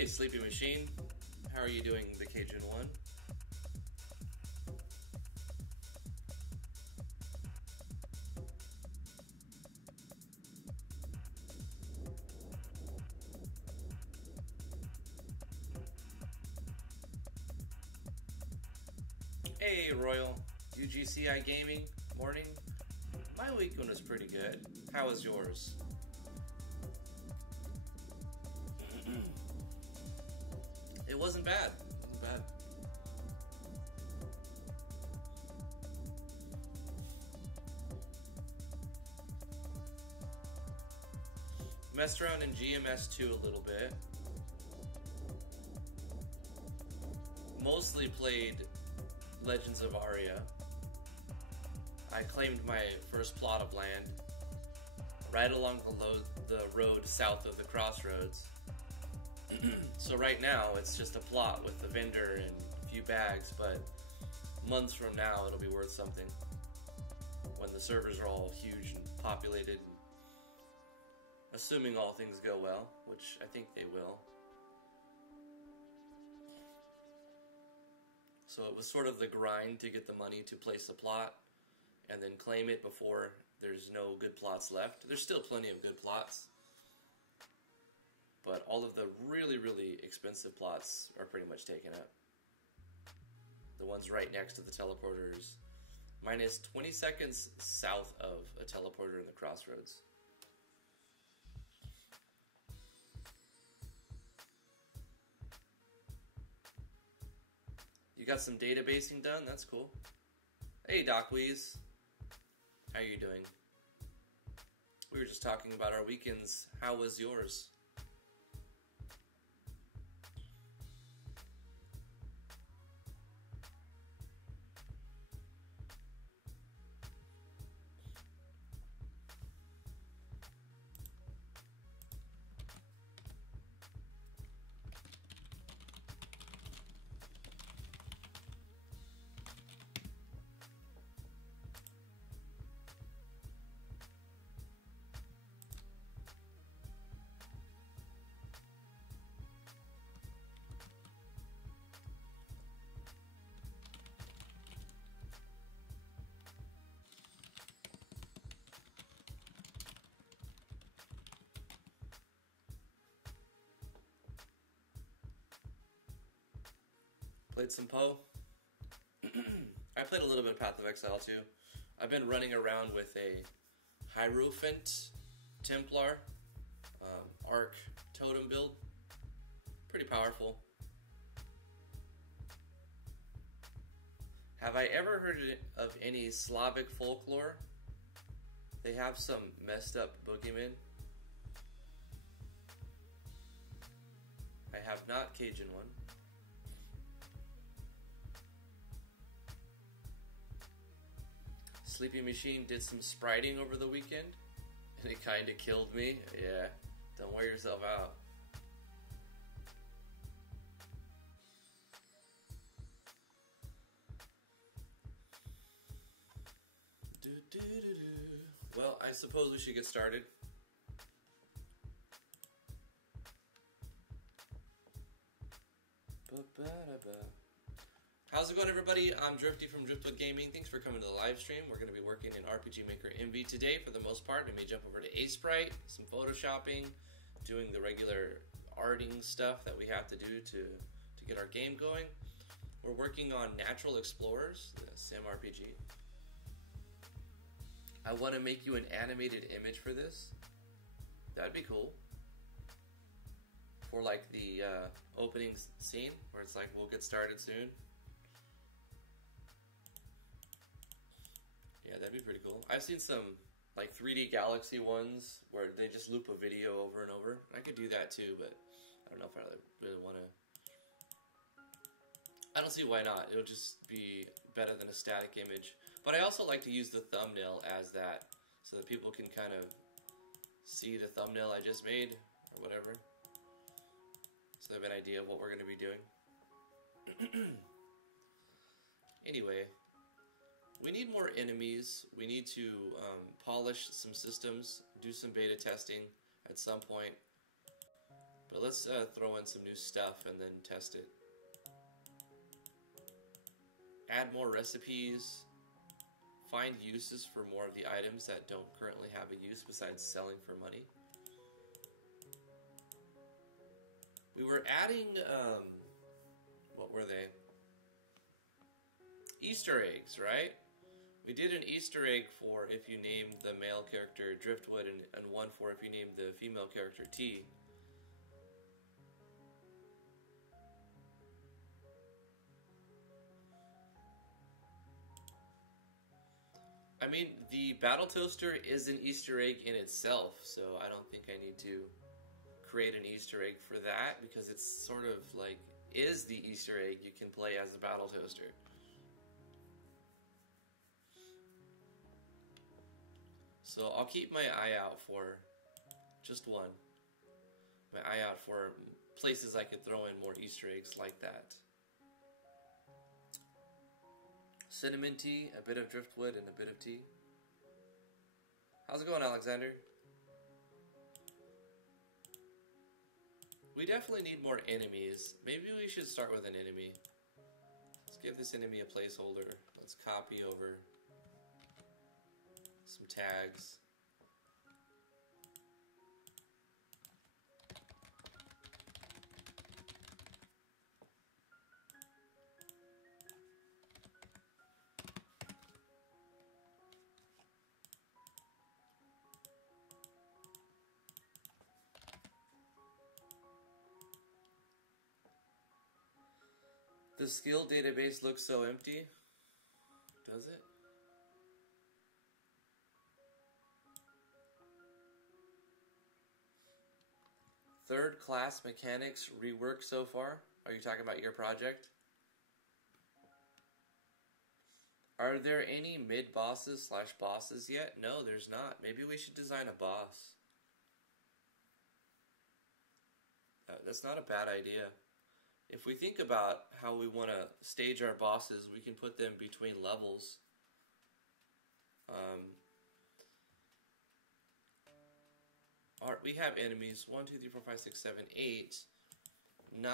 Hey Sleepy Machine, how are you doing, the Cajun one? Hey Royal, UGCI Gaming, morning. My weekend was pretty good. How was yours? It wasn't bad. It wasn't bad. Messed around in GMS2 a little bit. Mostly played Legends of Aria. I claimed my first plot of land right along the road south of the crossroads. So right now it's just a plot with the vendor and a few bags, but months from now it'll be worth something when the servers are all huge and populated, assuming all things go well, which I think they will. So it was sort of the grind to get the money to place a plot and then claim it before there's no good plots left. There's still plenty of good plots, but all of the really, really expensive plots are pretty much taken up. The ones right next to the teleporters, minus 20 seconds south of a teleporter in the crossroads. You got some databasing done? That's cool. Hey Docweez, how are you doing? We were just talking about our weekends. How was yours? Played some Poe. I played a little bit of Path of Exile too. I've been running around with a Hierophant Templar Arc Totem build. Pretty powerful. Have I ever heard of any Slavic folklore? They have some messed up boogeymen. I have not Cajun one. Sleepy Machine did some spriting over the weekend, and it kinda killed me. Yeah, don't wear yourself out. Well, I suppose we should get started. How's it going, everybody? I'm Drifty from Driftwood Gaming. Thanks for coming to the live stream. We're going to be working in RPGMMV today for the most part. We may jump over to A-Sprite, some photoshopping, doing the regular arting stuff that we have to do to get our game going. We're working on Natural Explorers, the sim RPG. I want to make you an animated image for this. That'd be cool. For like the opening scene where it's like, we'll get started soon. Yeah, that'd be pretty cool. I've seen some like 3D Galaxy ones where they just loop a video over and over. I could do that too, but I don't know if I really want to. I don't see why not. It'll just be better than a static image. But I also like to use the thumbnail as that, so that people can kind of see the thumbnail I just made, or whatever. So they have an idea of what we're going to be doing. Anyway, we need more enemies. We need to polish some systems, do some beta testing at some point. But let's throw in some new stuff and then test it. Add more recipes. Find uses for more of the items that don't currently have a use besides selling for money. We were adding, what were they? Easter eggs, right? We did an Easter egg for if you named the male character Driftwood and one for if you named the female character T. I mean, the Battle Toaster is an Easter egg in itself, so I don't think I need to create an Easter egg for that, because it's sort of like, is the Easter egg you can play as the Battle Toaster. So I'll keep my eye out for just one. My eye out for places I could throw in more Easter eggs like that. Cinnamon tea, a bit of driftwood, and a bit of tea. How's it going, Alexander? We definitely need more enemies. Maybe we should start with an enemy. Let's give this enemy a placeholder. Let's copy over some tags. The skill database looks so empty. Does it? Third class mechanics rework so far? Are you talking about your project? Are there any mid-bosses / bosses yet? No, there's not. Maybe we should design a boss. That's not a bad idea. If we think about how we want to stage our bosses, we can put them between levels. We have enemies 1, 2, 3, 4, 5, 6, 7, 8, 9,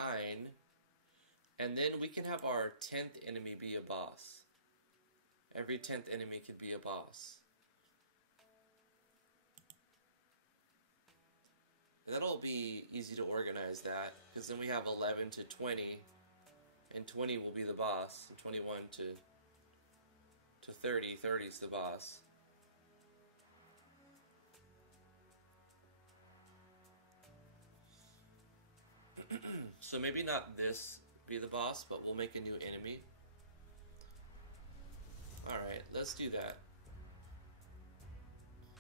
and then we can have our 10th enemy be a boss. Every 10th enemy could be a boss. That'll be easy to organize that, because then we have 11 to 20, and 20 will be the boss, and 21 to 30, 30 is the boss. So maybe not this be the boss, but we'll make a new enemy. Alright, let's do that.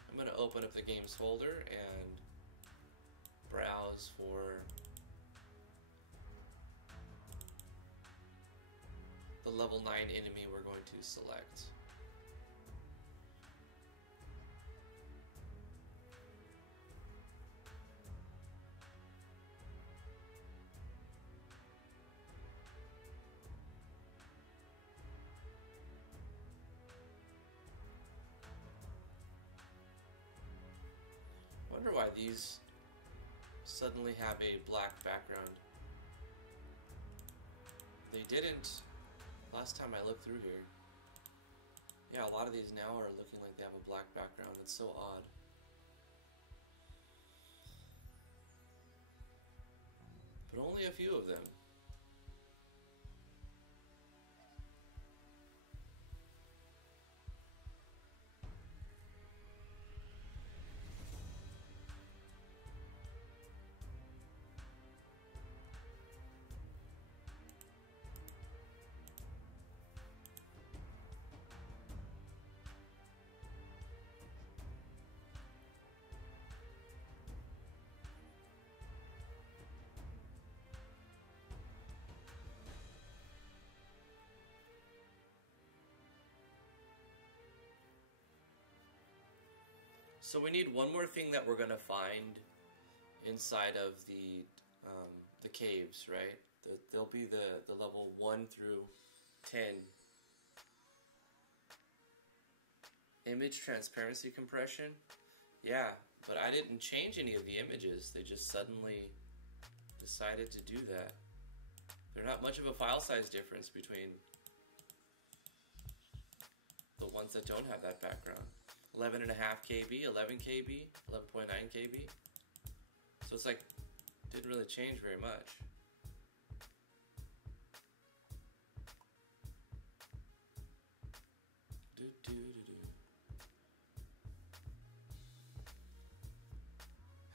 I'm going to open up the games folder and browse for the level 9 enemy we're going to select. I wonder why these suddenly have a black background. They didn't last time I looked through here. Yeah, a lot of these now are looking like they have a black background. It's so odd. But only a few of them. So we need one more thing that we're gonna find inside of the caves, right? They'll be the level 1 through 10. Image transparency compression? Yeah, but I didn't change any of the images. They just suddenly decided to do that. There's not much of a file size difference between the ones that don't have that background. 11.5 KB, 11 KB, 11.9 KB. So it's like, didn't really change very much.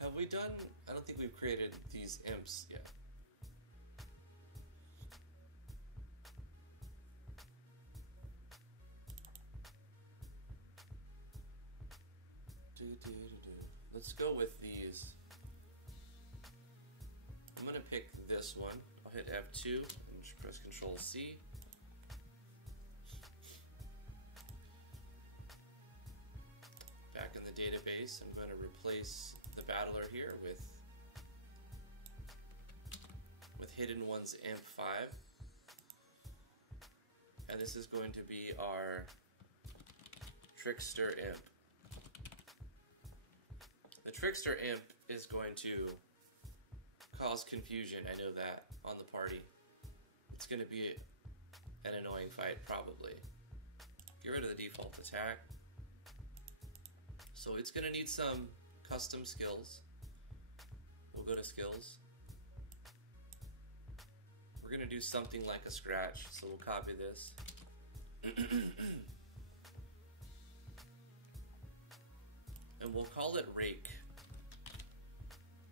Have we done, I don't think we've created these imps yet. Let's go with these. I'm gonna pick this one. I'll hit F2 and press Control C. Back in the database, I'm going to replace the battler here with Hidden One's Imp 5. And this is going to be our Trickster Imp. The Trickster Imp is going to cause confusion, I know that, on the party. It's going to be an annoying fight, probably. Get rid of the default attack. So it's going to need some custom skills. We'll go to skills. We're going to do something like a scratch, so we'll copy this. And we'll call it rake,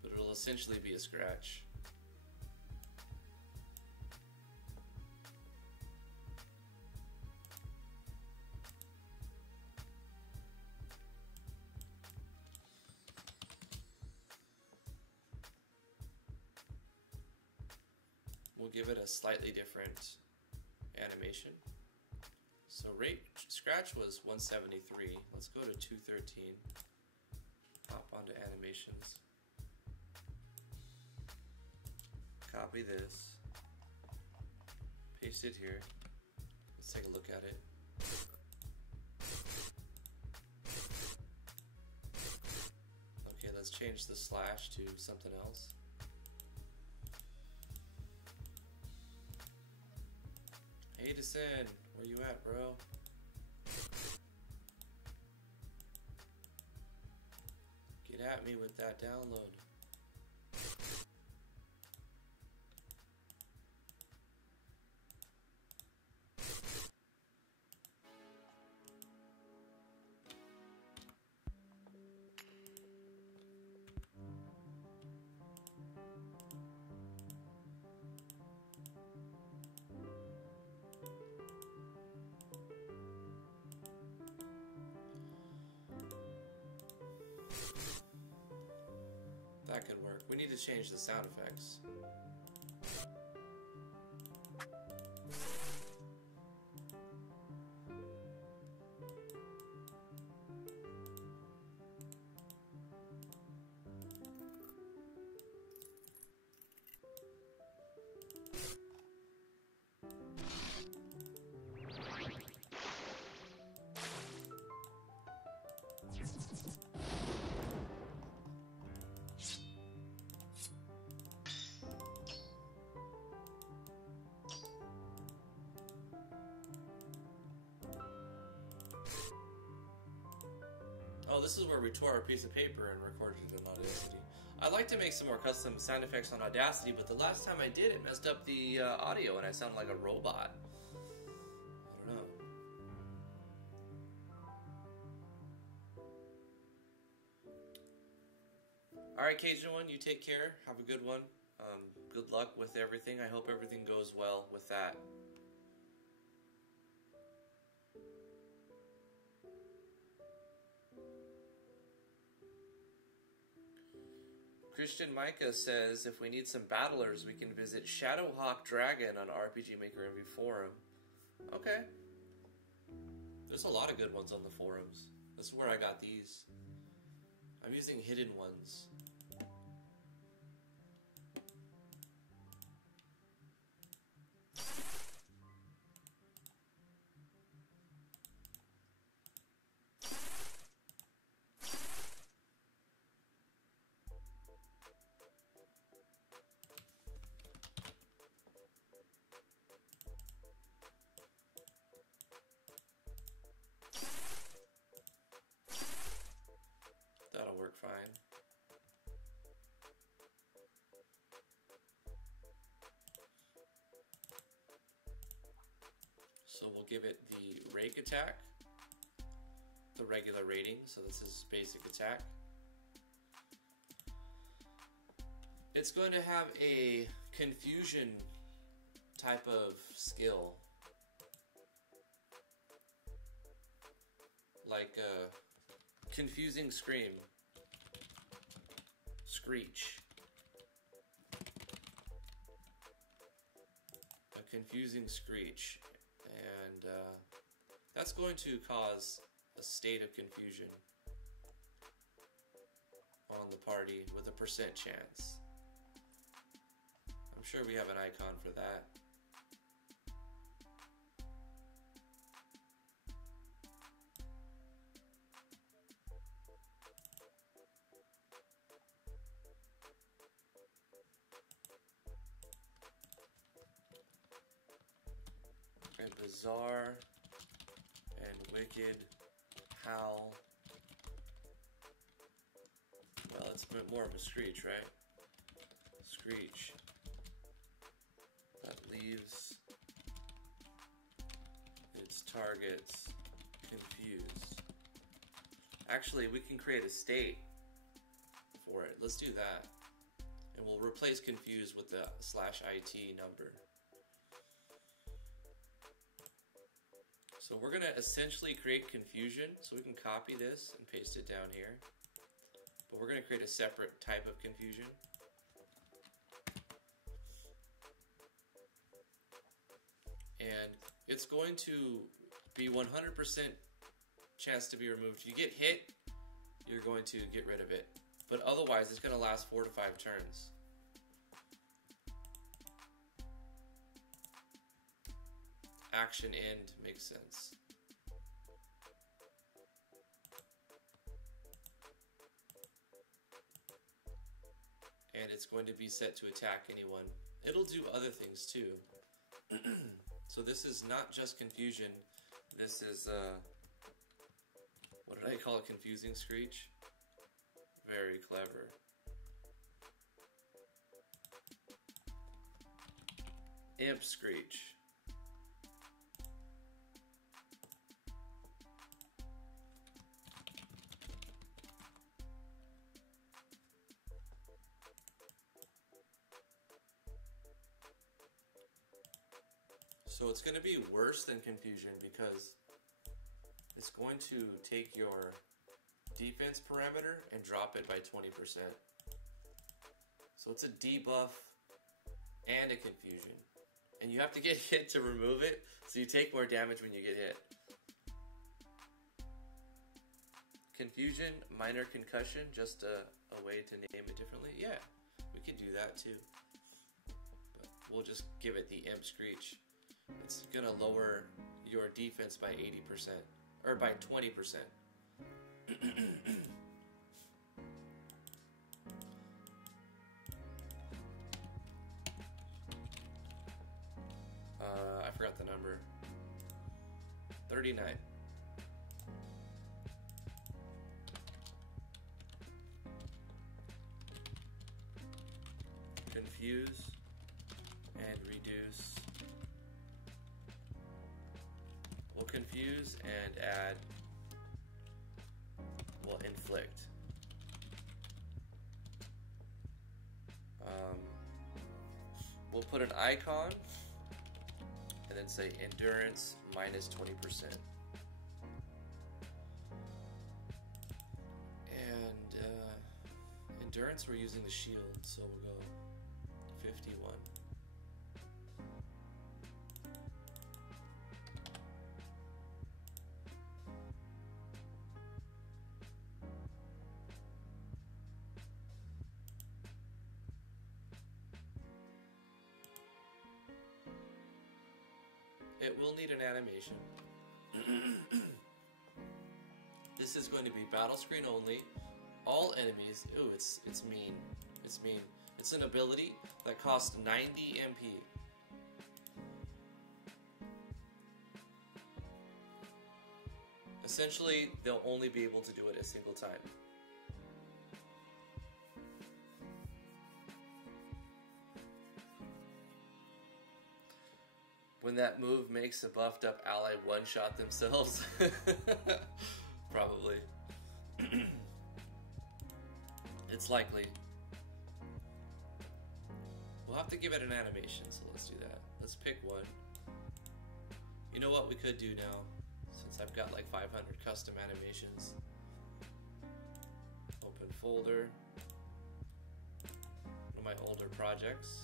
but it'll essentially be a scratch. We'll give it a slightly different animation. So rate scratch was 173. Let's go to 213. Hop onto animations. Copy this. Paste it here. Let's take a look at it. Okay, let's change the slash to something else. Hey, Descend, where you at, bro? Get at me with that download. That could work. We need to change the sound effects. Oh, this is where we tore a piece of paper and recorded it on Audacity. I'd like to make some more custom sound effects on Audacity, but the last time I did, it messed up the audio and I sounded like a robot. I don't know. Alright, Cajun One, you take care. Have a good one. Good luck with everything. I hope everything goes well with that. Christian Micah says, if we need some battlers, we can visit Shadowhawk Dragon on RPGMMV forum. Okay. There's a lot of good ones on the forums. This is where I got these. I'm using hidden ones. So we'll give it the rake attack, the regular rating, so this is basic attack. It's going to have a confusion type of skill, like a confusing scream, screech, a confusing screech, and that's going to cause a state of confusion on the party with a % chance. I'm sure we have an icon for that. And bizarre and wicked howl. Well, it's a bit more of a screech, right? Screech. That leaves its targets confused. Actually, we can create a state for it. Let's do that. And we'll replace confused with the /IT number. So we're going to essentially create confusion. So we can copy this and paste it down here. But we're going to create a separate type of confusion. And it's going to be 100% chance to be removed. If you get hit, you're going to get rid of it. But otherwise, it's going to last 4 to 5 turns. Action end makes sense. And it's going to be set to attack anyone. It'll do other things too. So this is not just confusion. This is, what did I call it? Confusing screech? Very clever. Imp screech. So it's going to be worse than confusion because it's going to take your defense parameter and drop it by 20%. So it's a debuff and a confusion. And you have to get hit to remove it, so you take more damage when you get hit. Confusion, minor concussion, just a way to name it differently. Yeah, we can do that too. But we'll just give it the Imp Screech. It's gonna lower your defense by 80%, or by 20%. I forgot the number. 39. Confuse and reduce. We'll confuse and add. We'll inflict. We'll put an icon and then say endurance minus 20%. And endurance, we're using the shield, so we'll go 51. It will need an animation. This is going to be battle screen only. All enemies. Ooh, it's mean. It's mean. It's an ability that costs 90 MP. Essentially, they'll only be able to do it a single time. When that move makes a buffed up ally one-shot themselves. Probably. It's likely. We'll have to give it an animation, so let's do that. Let's pick one. You know what we could do now, since I've got like 500 custom animations. Open folder. One of my older projects.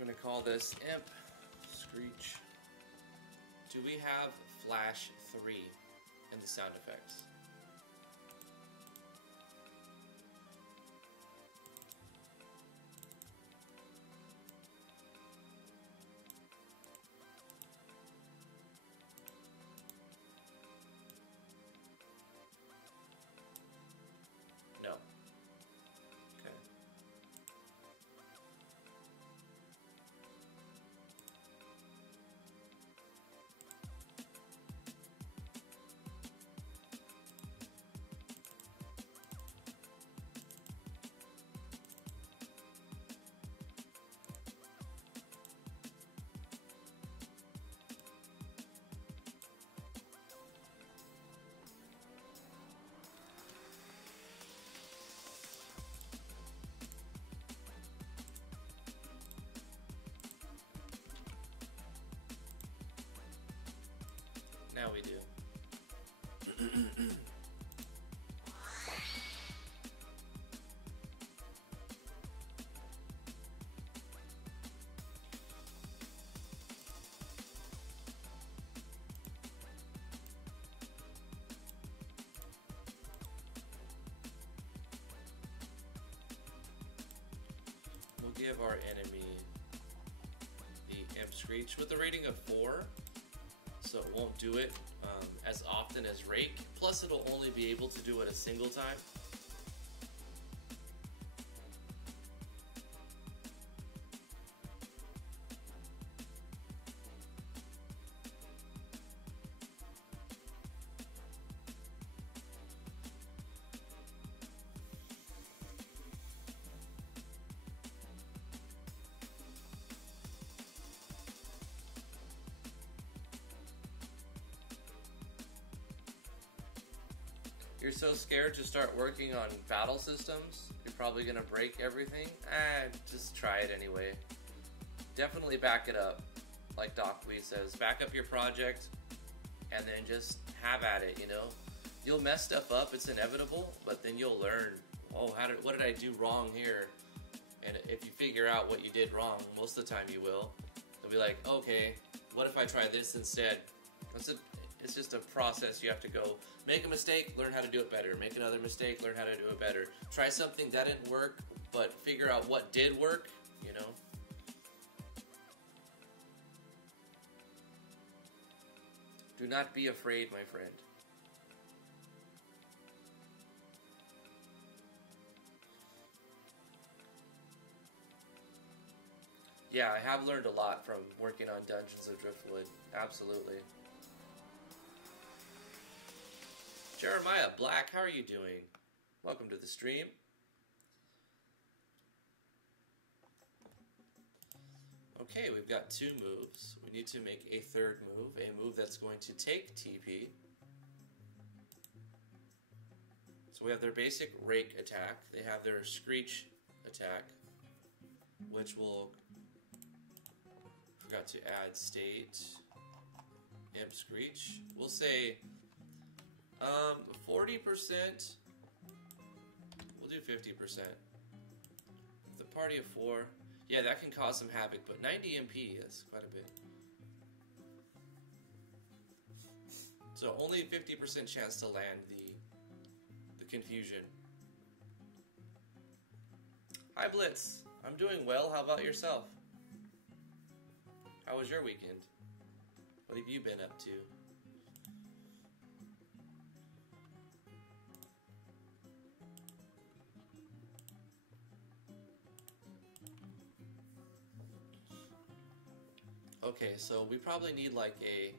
I'm gonna call this Imp Screech. Do we have Flash 3 in the sound effects? No. Okay. Now we do. We'll give our enemy the Imp Screech with a rating of 4. So it won't do it as often as Rake. Plus it'll only be able to do it a single time. You're so scared to start working on battle systems, you're probably gonna break everything. Just try it anyway. Definitely back it up. Like Doc Wee says, back up your project and then just have at it, you know? You'll mess stuff up, it's inevitable, but then you'll learn, oh, what did I do wrong here? And if you figure out what you did wrong, most of the time you will. You'll be like, okay, what if I try this instead? It's just a process you have to go. Make a mistake, learn how to do it better. Make another mistake, learn how to do it better. Try something that didn't work, but figure out what did work, you know? Do not be afraid, my friend. Yeah, I have learned a lot from working on Dungeons of Driftwood. Absolutely. Jeremiah Black, how are you doing? Welcome to the stream. Okay, we've got 2 moves. We need to make a 3rd move, a move that's going to take TP. So we have their basic Rake attack. They have their Screech attack, which will Forgot to add state imp screech. We'll say 40%. We'll do 50%. The party of 4. Yeah, that can cause some havoc, but 90 MP is quite a bit. So only 50% chance to land the confusion. Hi Blitz, I'm doing well. How about yourself? How was your weekend? What have you been up to? Okay, so we probably need like a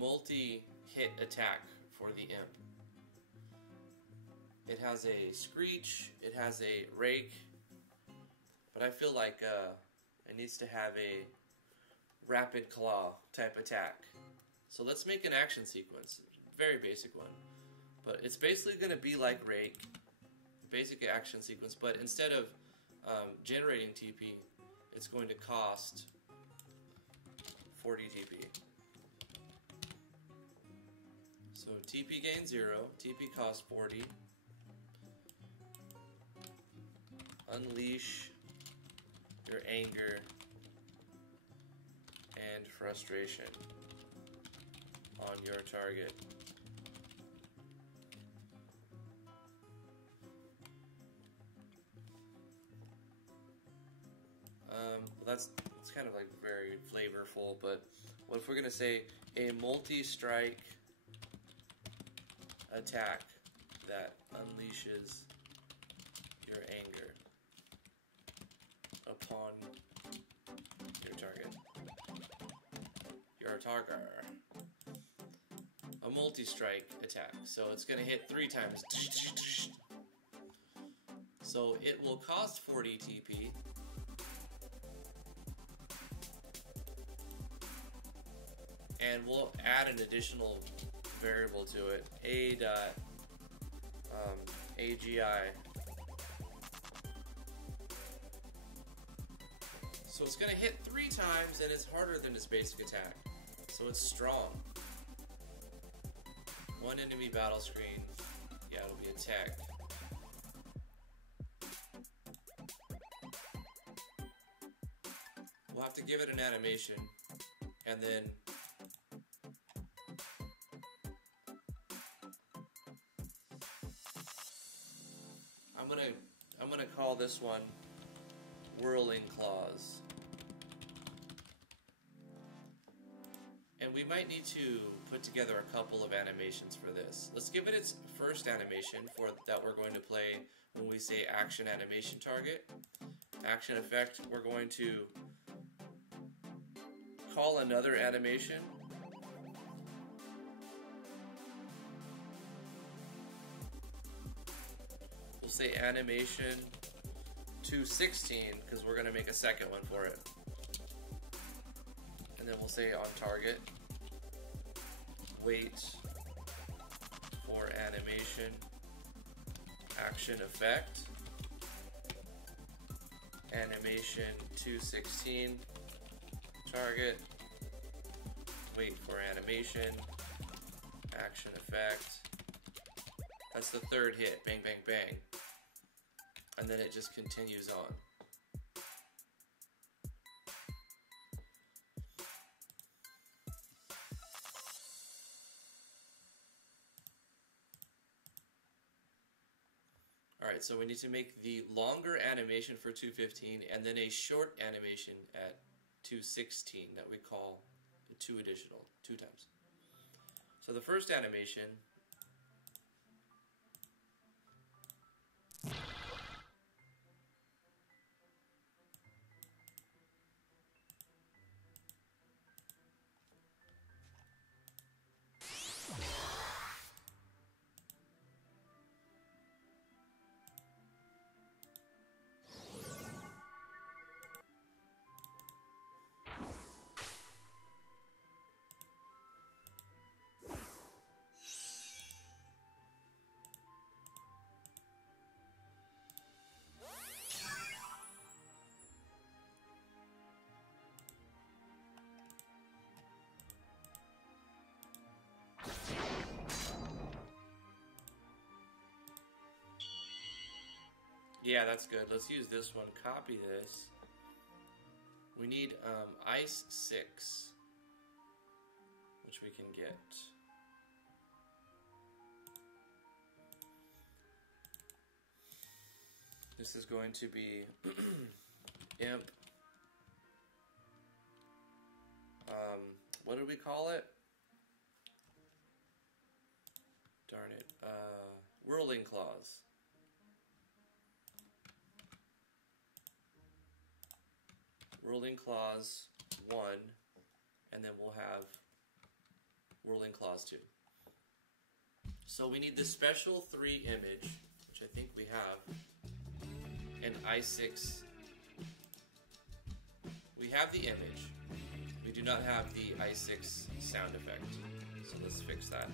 multi-hit attack for the imp. It has a screech, it has a rake, but I feel like it needs to have a rapid claw type attack. So let's make an action sequence. Very basic one. But it's basically going to be like rake, basic action sequence, but instead of generating TP, it's going to cost 40 TP. So TP gain 0, TP cost 40. Unleash your anger and frustration on your target. That's kind of like very flavorful, but what if we're gonna say a multi-strike attack that unleashes your anger upon your target. Your target. A multi-strike attack. So it's gonna hit 3 times. So it will cost 40 TP. And we'll add an additional variable to it. AGI. So it's gonna hit 3 times and it's harder than its basic attack. So it's strong. 1 enemy battle screen. Yeah, it'll be a tech. We'll have to give it an animation and then I'm gonna call this one Whirling Claws. And we might need to put together a couple of animations for this. Let's give it its first animation that we're going to play when we say action animation target. Action effect, we're going to call another animation. We'll say animation 216 because we're going to make a second one for it. And then we'll say on target, wait for animation, action effect, animation 216, target, wait for animation, action effect. That's the third hit, bang, bang, bang. And then it just continues on. Alright, so we need to make the longer animation for 215 and then a short animation at 216 that we call 2 additional, 2 times. So the first animation Yeah, that's good. Let's use this one. Copy this. We need Ice 6, which we can get. This is going to be Imp. What did we call it? Darn it. Whirling Claws. Whirling Claws 1, and then we'll have Whirling Claws 2. So we need the special 3 image, which I think we have, and I6. We have the image. We do not have the I6 sound effect. So let's fix that.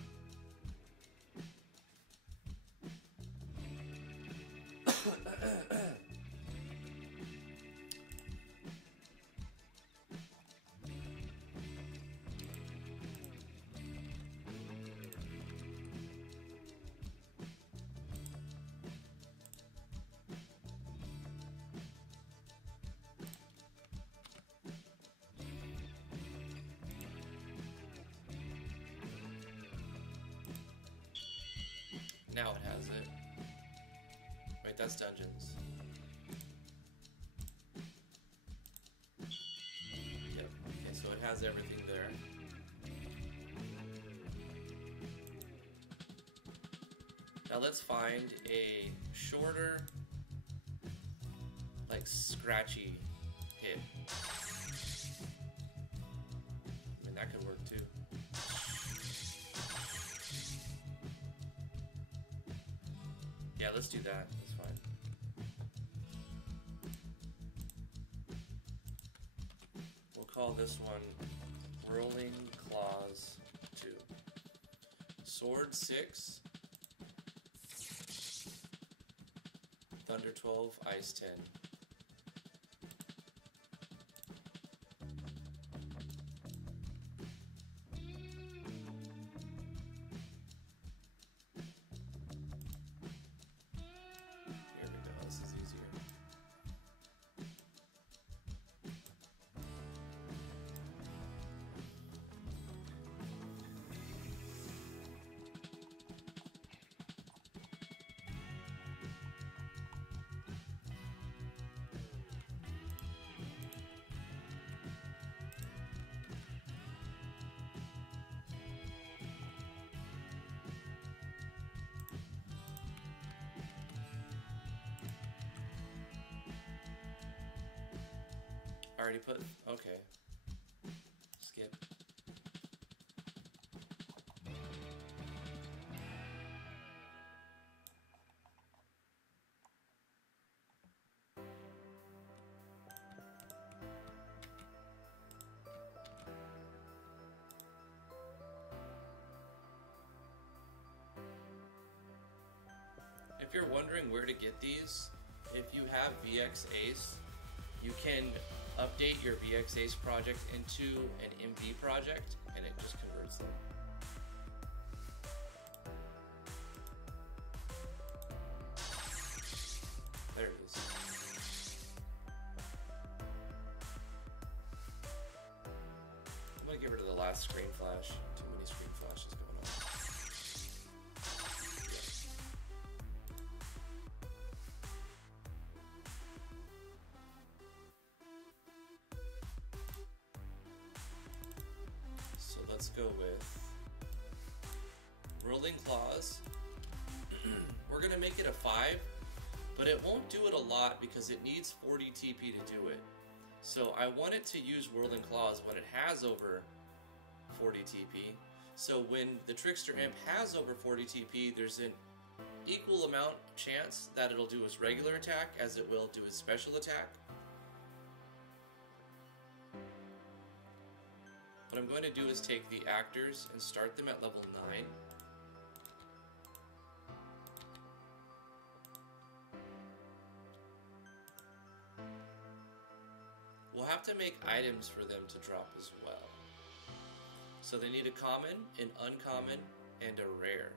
Now it has it. Wait, that's dungeons. Yep. Okay, so it has everything there. Now let's find a shorter, like scratchy hit. I mean, that could work too. Yeah, let's do that. That's fine. We'll call this one Whirling Claws 2. Sword 6. Thunder 12, Ice 10. Already put, okay. Skip. If you're wondering where to get these, if you have VX Ace, you can update your VX Ace project into an MV project, and it just converts them. There it is. I'm gonna get rid of the last screen flash. Too many screen flashes going on. Let's go with Whirling Claws. We're gonna make it a 5, but it won't do it a lot because it needs 40 TP to do it. So I want it to use Whirling Claws when it has over 40 TP. So when the Trickster Imp has over 40 TP, there's an equal amount chance that it'll do its regular attack as it will do its special attack. What I'm going to do is take the actors and start them at level 9. We'll have to make items for them to drop as well. So they need a common, an uncommon, and a rare.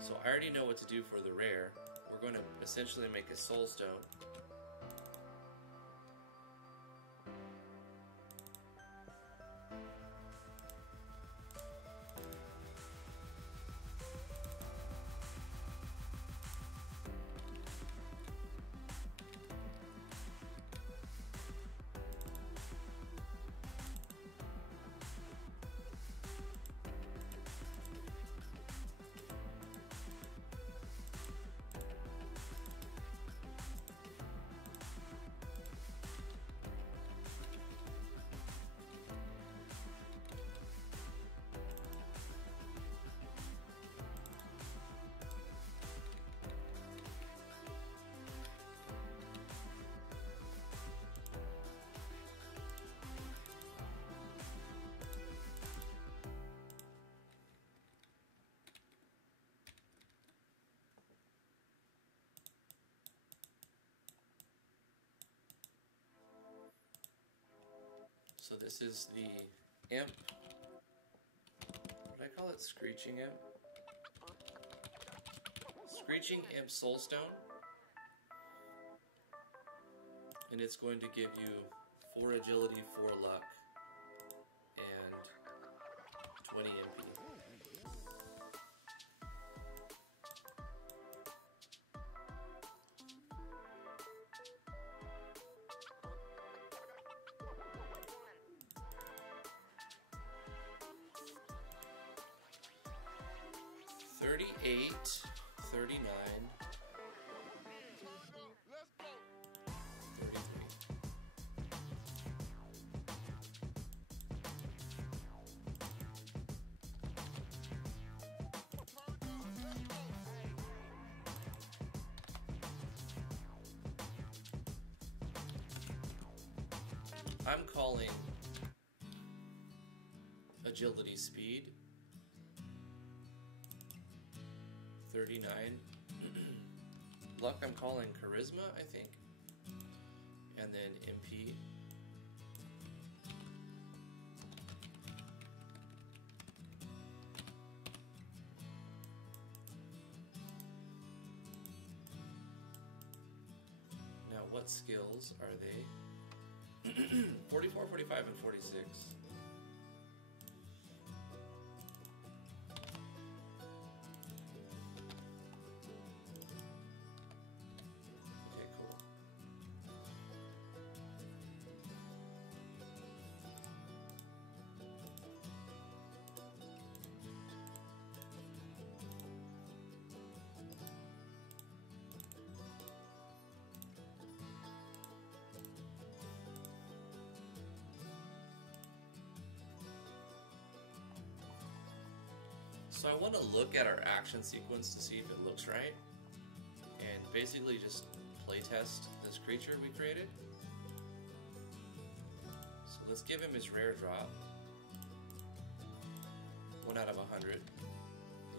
So I already know what to do for the rare. we're going to essentially make a soul stone. So this is the imp. What did I call it? Screeching imp? Screeching imp soulstone. And it's going to give you 4 agility, 4 luck, and 20 MP. $38, $39, I'm calling agility speed 39. Luck I'm calling charisma, I think. And then MP. Now what skills are they? 44, 45, and 46. So I want to look at our action sequence to see if it looks right, and basically just playtest this creature we created. So let's give him his rare drop. 1 out of 100.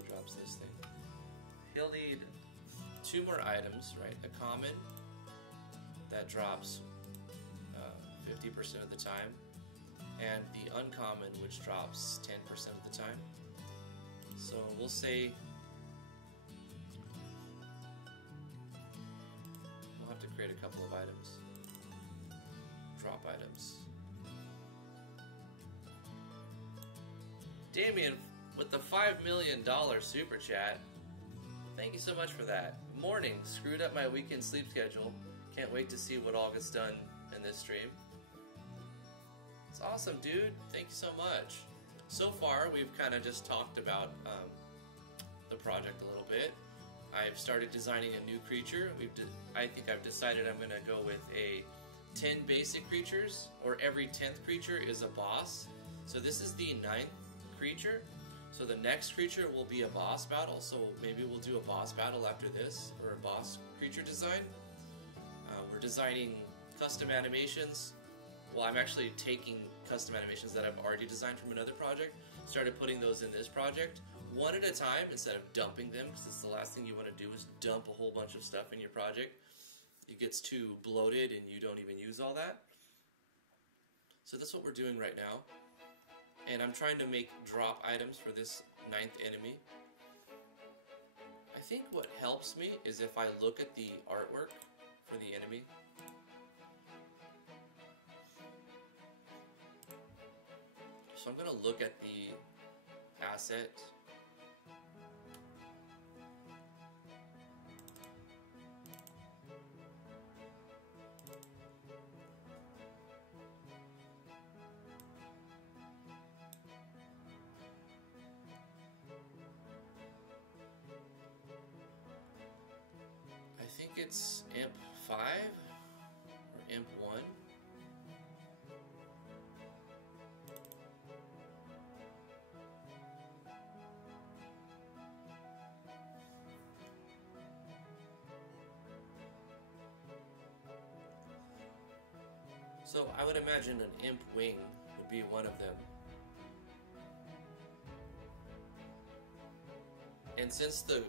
He drops this thing. He'll need 2 more items, right? A common that drops 50% of the time, and the uncommon, which drops 10% of the time. So we'll say we'll have to create a couple of items. Drop items. Damian with the $5 million super chat. Thank you so much for that. Morning, screwed up my weekend sleep schedule. Can't wait to see what all gets done in this stream. It's awesome, dude. Thank you so much. So far, we've kind of just talked about the project a little bit. I've started designing a new creature. I think I've decided I'm going to go with a 10 basic creatures, or every 10th creature is a boss. So this is the 9th creature. So the next creature will be a boss battle. So maybe we'll do a boss battle after this, or a boss creature design. We're designing custom animations. Well, I'm actually taking custom animations that I've already designed from another project, started putting those in this project, one at a time instead of dumping them, because it's the last thing you want to do is dump a whole bunch of stuff in your project. It gets too bloated and you don't even use all that. So that's what we're doing right now. And I'm trying to make drop items for this 9th enemy. I think what helps me is if I look at the artwork for the enemy. So I'm gonna look at the asset. I think it's imp 5 or imp 1. So I would imagine an imp wing would be one of them. And since the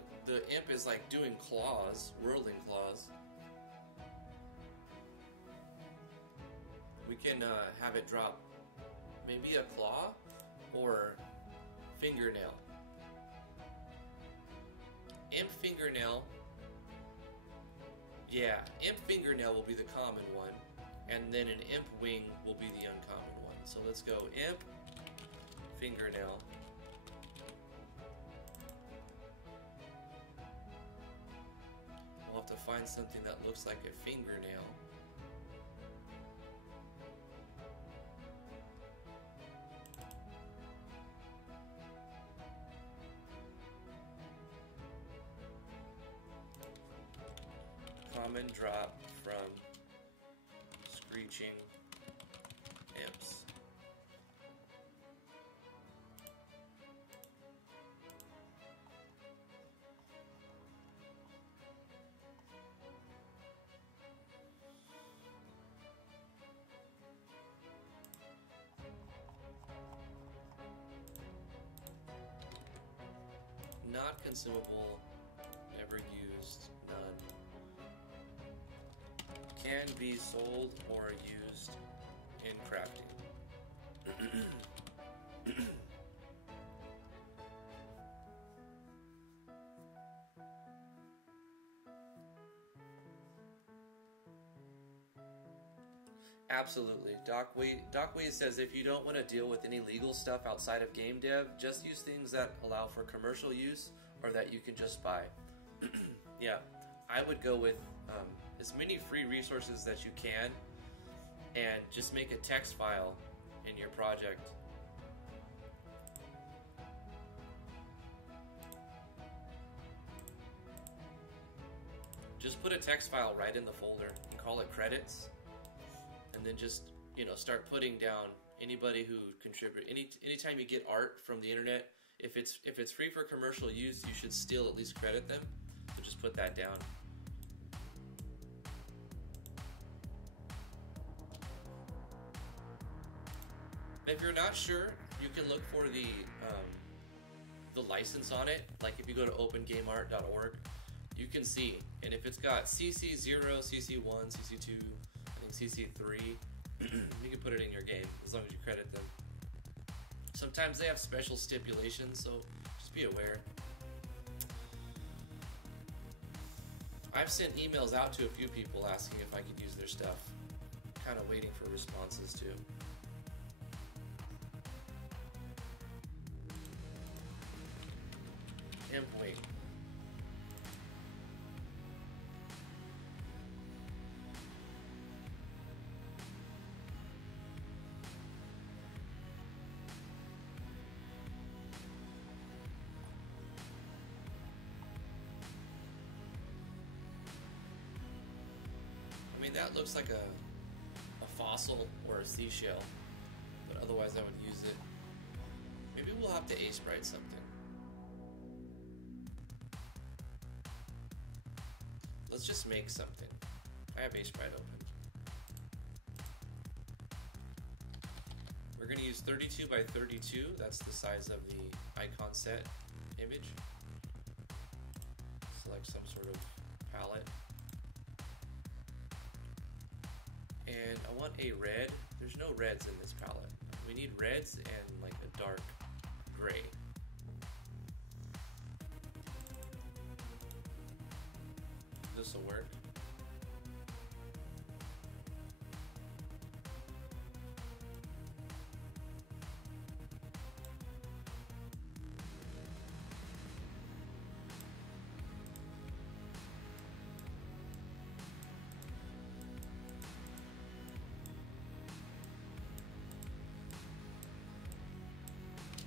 imp is like doing claws, whirling claws, we can have it drop maybe a claw or fingernail. Imp fingernail, yeah, imp fingernail will be the common one, and then an imp wing will be the uncommon one. So let's go imp fingernail. We'll have to find something that looks like a fingernail. Common drop from screeching imps. Not consumable, never used, none. Can be sold or used in crafting. Absolutely. Dockway says if you don't want to deal with any legal stuff outside of game dev, just use things that allow for commercial use or that you can just buy. Yeah, I would go with as many free resources that you can and just make a text file in your project. Just put a text file right in the folder and call it credits. And then just, you know, start putting down anybody who contribute. Anytime you get art from the internet, if it's free for commercial use, you should still at least credit them. So just put that down. If you're not sure, you can look for the license on it. Like if you go to opengameart.org, you can see. And if it's got CC0, CC1, CC2, CC3, you can put it in your game as long as you credit them. Sometimes they have special stipulations, so just be aware. I've sent emails out to a few people asking if I could use their stuff. Kind of waiting for responses too. Imp wing. That looks like a fossil or a seashell, but otherwise I would use it. Maybe we'll have to A-sprite something. Let's just make something. I have A-sprite open. We're going to use 32 by 32. That's the size of the icon set image. Select some sort of palette. And I want a red. There's no reds in this palette. We need reds and like a dark gray. this will work.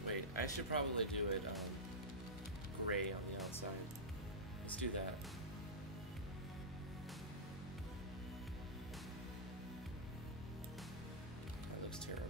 Wait, I should probably do it gray on the outside. Let's do that. That looks terrible.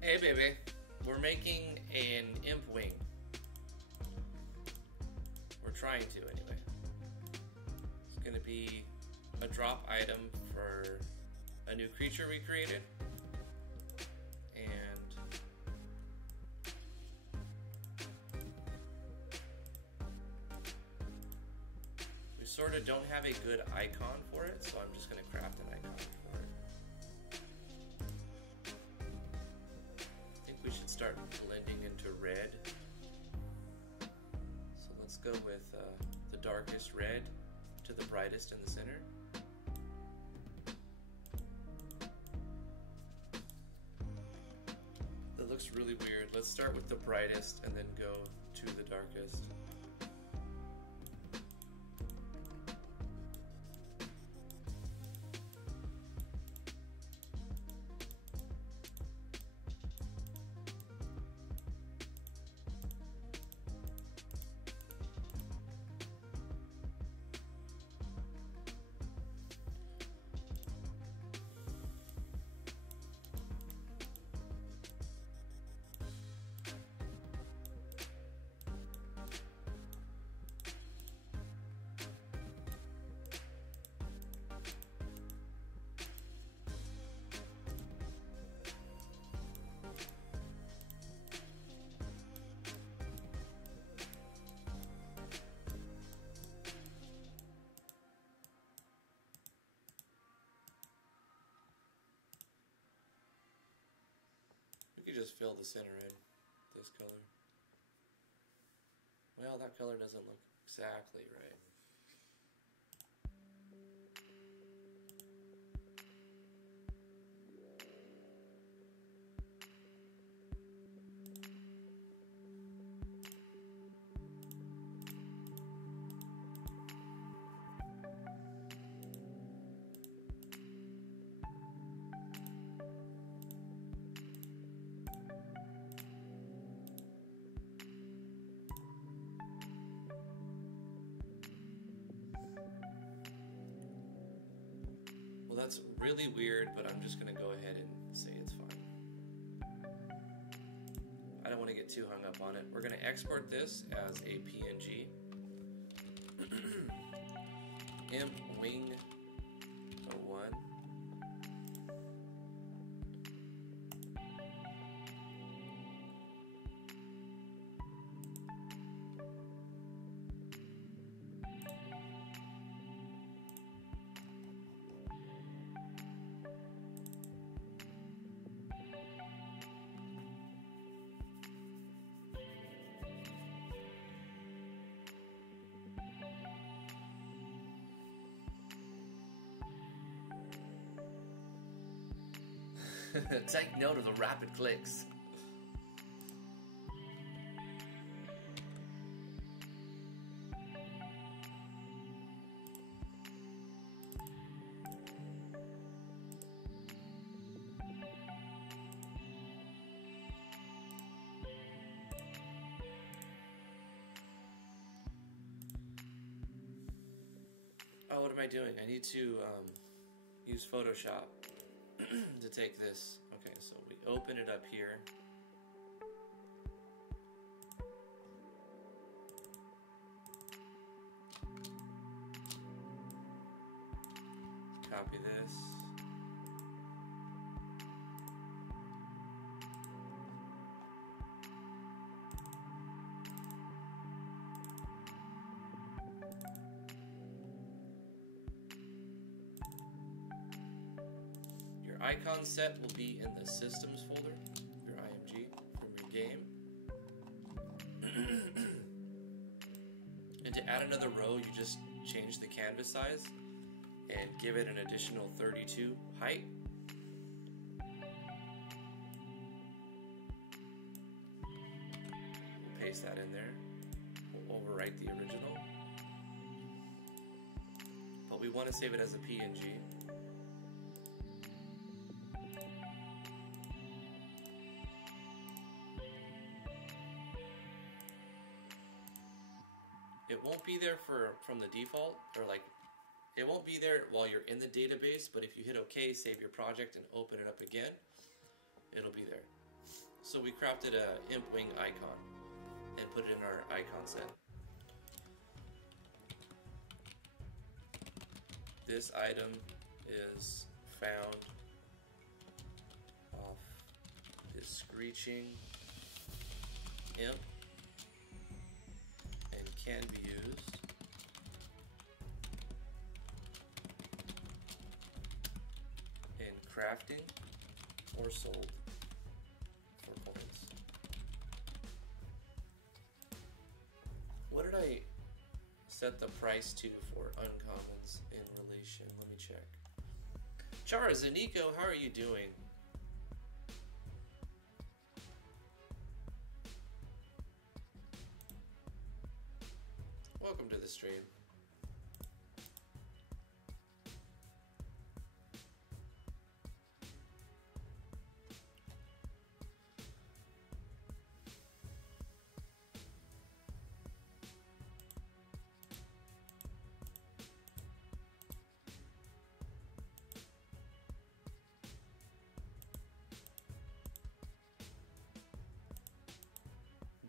Hey baby, we're making an imp wing. We're trying to anyway. It's gonna be a drop item for a new creature we created. And we sort of don't have a good icon for it, so I'm just gonna craft an icon for it. We should start blending into red. So let's go with the darkest red to the brightest in the center. That looks really weird. Let's start with the brightest and then go to the darkest. You just fill the center in this color. Well, that color doesn't look exactly right. that's really weird, but I'm just gonna go ahead and say it's fine. I don't want to get too hung up on it. We're gonna export this as a PNG. Imp wing 01. Take note of the rapid clicks. Oh, what am I doing? I need to use Photoshop to take this. Okay, so we open it up here. Copy this. Icon set will be in the systems folder, your IMG from your game. And to add another row, you just change the canvas size and give it an additional 32 height. We'll paste that in there. We'll overwrite the original. But we want to save it as a PNG. It won't be there from the default, or like, it won't be there while you're in the database, but if you hit OK, save your project, and open it up again, it'll be there. So we crafted a imp wing icon and put it in our icon set. This item is found off this screeching imp and can be used in crafting or sold for coins. What did I set the price to for uncommons in relation? Let me check. Chara Zaniko, how are you doing? Welcome to the stream.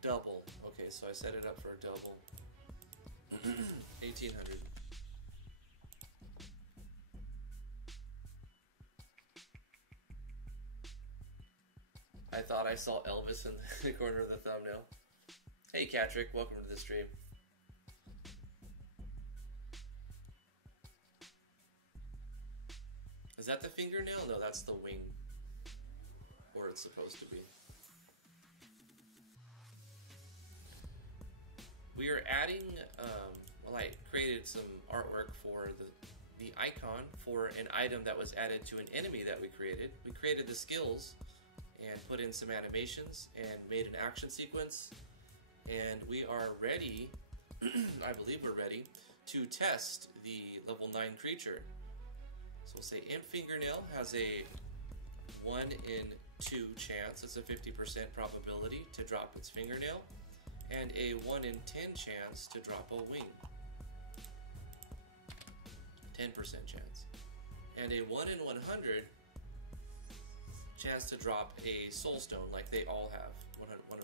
Double. Okay, so I set it up for a double. 1800. I thought I saw Elvis in the corner of the thumbnail. Hey Catrick, welcome to the stream. Is that the fingernail? No, that's the wing. Or it's supposed to be. We are adding, well, I created some artwork for the icon for an item that was added to an enemy that we created. We created the skills and put in some animations and made an action sequence. And we are ready, I believe we're ready, to test the level 9 creature. So we'll say Imp Fingernail has a 1 in 2 chance, it's a 50% probability to drop its fingernail, and a 1 in 10 chance to drop a wing. 10% chance. and a 1 in 100 chance to drop a soul stone, like they all have. 1 in 100.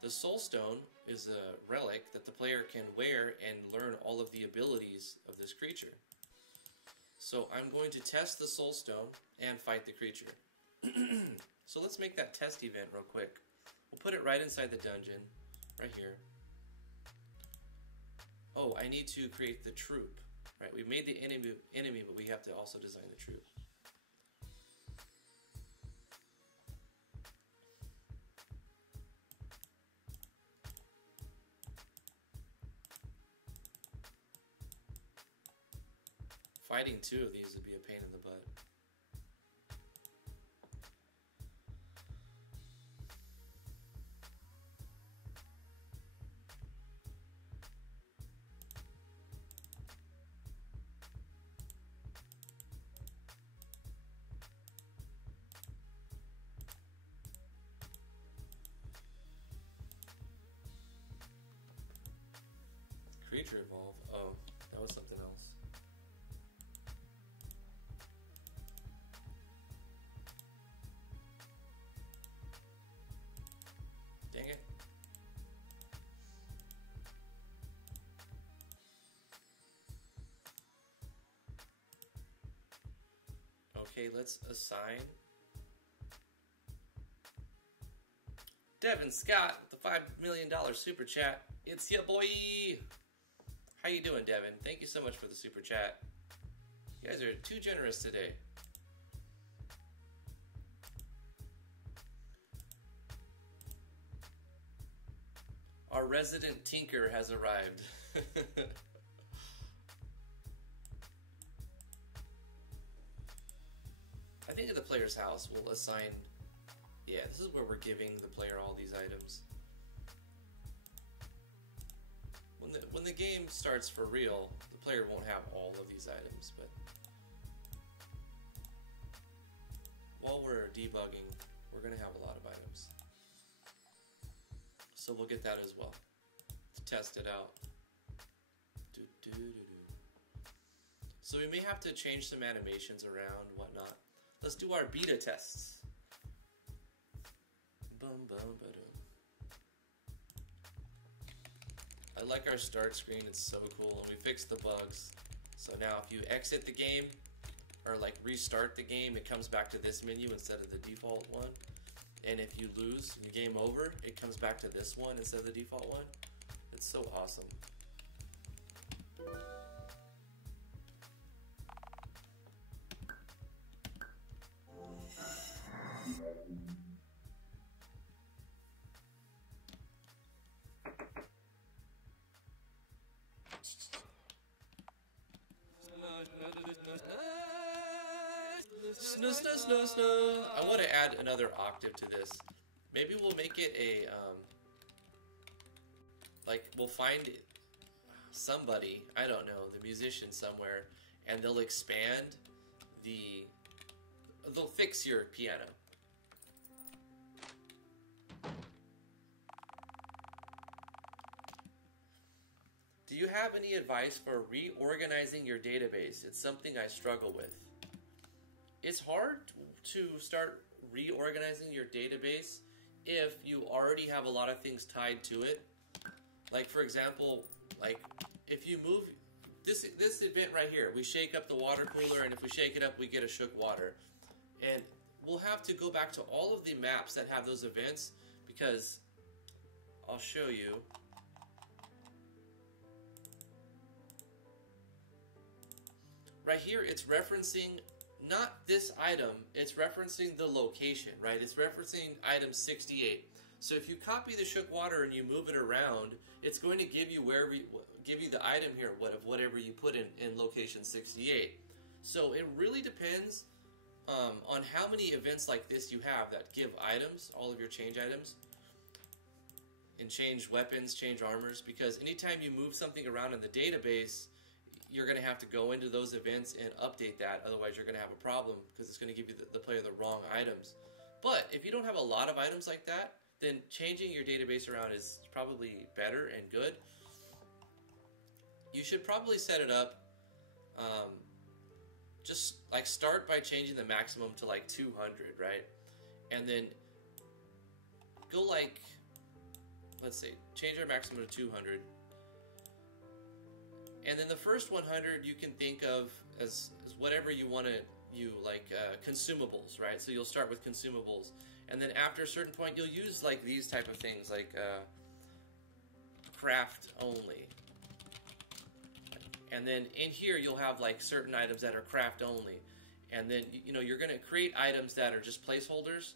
The soul stone is a relic that the player can wear and learn all of the abilities of this creature. So I'm going to test the soul stone and fight the creature. So let's make that test event real quick. We'll put it right inside the dungeon, right here. Oh, I need to create the troop. Right, we made the enemy, but we have to also design the troop. Fighting two of these would be a pain in the butt. Creature evolve. Oh, that was something else. Dang it. Okay, let's assign Devin Scott with the $5 million super chat. It's ya boy. How you doing, Devin? Thank you so much for the super chat. You guys are too generous today. Our resident tinker has arrived. I think at the player's house we'll assign... Yeah, this is where we're giving the player all these items. When the game starts for real, the player won't have all of these items, but while we're debugging, we're going to have a lot of items. So we'll get that as well to test it out. So we may have to change some animations around, whatnot. Let's do our beta tests. Bum, bum, ba-dum. I like our start screen, it's so cool, and we fixed the bugs. So now if you exit the game, or like restart the game, it comes back to this menu instead of the default one. And if you lose, the game over, it comes back to this one instead of the default one. It's so awesome. Snow. I want to add another octave to this. Maybe we'll make it a, like, we'll find somebody, I don't know, the musician somewhere, and they'll expand they'll fix your piano. Do you have any advice for reorganizing your database? It's something I struggle with. It's hard to start reorganizing your database if you already have a lot of things tied to it. Like, for example, like if you move this event right here, we shake up the water cooler, and if we shake it up, we get a shook water. And we'll have to go back to all of the maps that have those events, because I'll show you. Right here, it's referencing not this item, it's referencing the location, right? It's referencing item 68. So if you copy the shook water and you move it around, it's going to give you the item here, whatever you put in location 68. So it really depends on how many events like this you have that give items, all of your change items, and change weapons, change armors, because anytime you move something around in the database, you're going to have to go into those events and update that. Otherwise, you're going to have a problem because it's going to give you the player the wrong items. But if you don't have a lot of items like that, then changing your database around is probably better and good. You should probably set it up just like start by changing the maximum to like 200, right? And then go like, let's see, change our maximum to 200. And then the first 100 you can think of as whatever you want to, like consumables, right? So you'll start with consumables. And then after a certain point, you'll use like these type of things, like craft only. And then in here, you'll have like certain items that are craft only. And then, you know, you're going to create items that are just placeholders.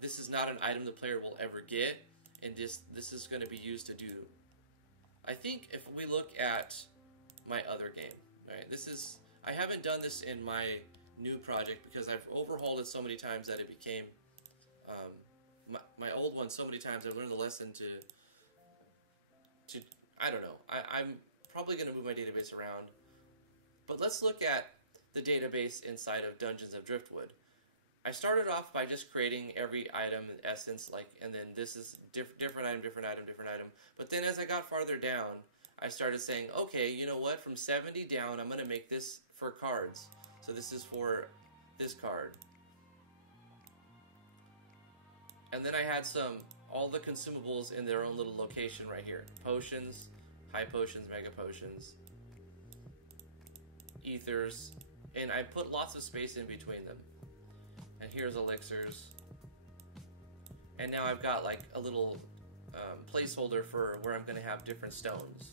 This is not an item the player will ever get. And this is going to be used to do. I think if we look at my other game, right? I haven't done this in my new project because I've overhauled it so many times that it became my old one so many times. I've learned the lesson to I don't know. I'm probably going to move my database around. But let's look at the database inside of Dungeons of Driftwood. I started off by just creating every item in essence, like, and then this is different item, different item, different item. But then as I got farther down, I started saying, okay, you know what? From 70 down, I'm going to make this for cards. So this is for this card. And then I had all the consumables in their own little location right here. Potions, high potions, mega potions, ethers, and I put lots of space in between them. And here's elixirs. And now I've got like a little placeholder for where I'm going to have different stones.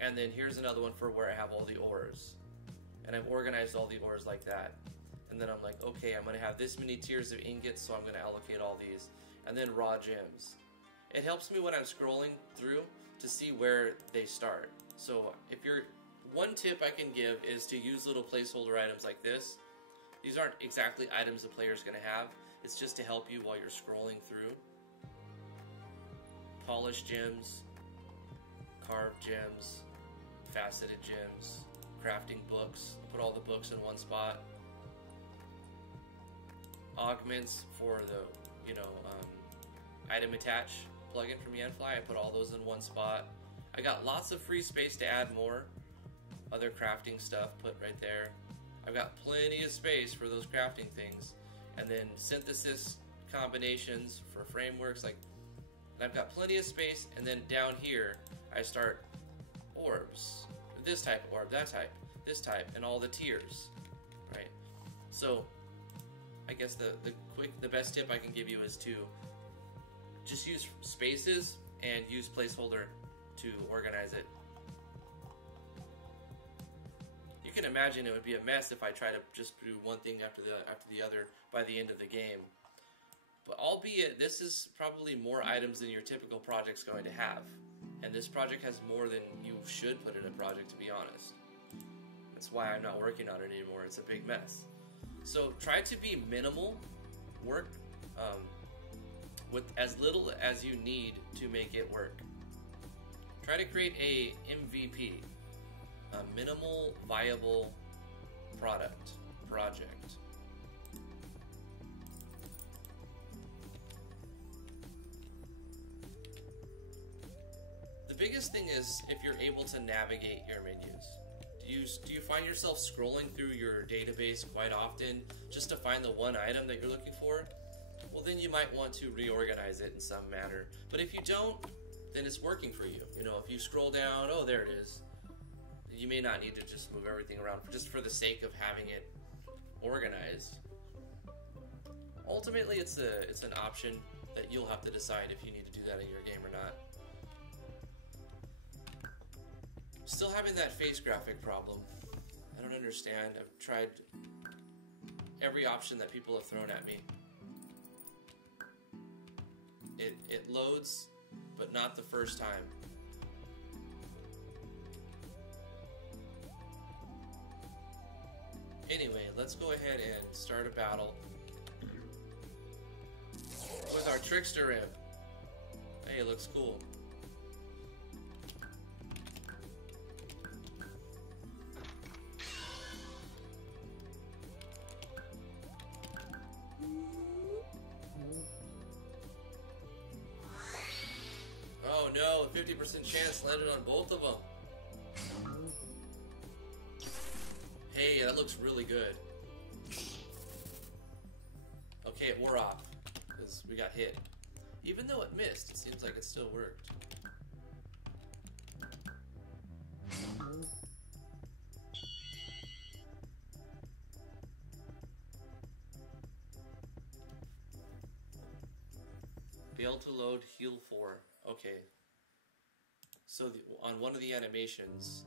And then here's another one for where I have all the ores. And I've organized all the ores like that. And then I'm like, okay, I'm going to have this many tiers of ingots, so I'm going to allocate all these. And then raw gems. It helps me when I'm scrolling through to see where they start. So if you're, one tip I can give is to use little placeholder items like this. These aren't exactly items the player's going to have. It's just to help you while you're scrolling through. Polished gems, carved gems, faceted gems, crafting books. Put all the books in one spot. Augments for the, item attach plugin from Yanfly. I put all those in one spot. I got lots of free space to add more other crafting stuff put right there. I've got plenty of space for those crafting things. And then synthesis combinations for frameworks. Like, I've got plenty of space. And then down here, I start orbs. This type of orb, that type, this type, and all the tiers, right? So, I guess the best tip I can give you is to just use spaces and use placeholder to organize it. You can imagine it would be a mess if I try to just do one thing after the other by the end of the game. But albeit, this is probably more items than your typical project's going to have. And this project has more than you should put in a project, to be honest. That's why I'm not working on it anymore. It's a big mess. So try to be minimal work with as little as you need to make it work. Try to create a MVP, a minimal viable project. The biggest thing is if you're able to navigate your menus. Do you find yourself scrolling through your database quite often just to find the one item that you're looking for? Well, then you might want to reorganize it in some manner. But if you don't, then it's working for you. You know, if you scroll down, oh, there it is. You may not need to just move everything around just for the sake of having it organized. Ultimately, it's an option that you'll have to decide if you need to do that in your game or not. Still having that face graphic problem. I don't understand. I've tried every option that people have thrown at me. It loads, but not the first time. Anyway, let's go ahead and start a battle with our Trickster imp. Hey, it looks cool. Oh no, a 50% chance landed on both of them. Hey, that looks really good. Okay, it wore off because we got hit. Even though it missed, it seems like it still worked. Failed to load heal 4. Okay. So on one of the animations,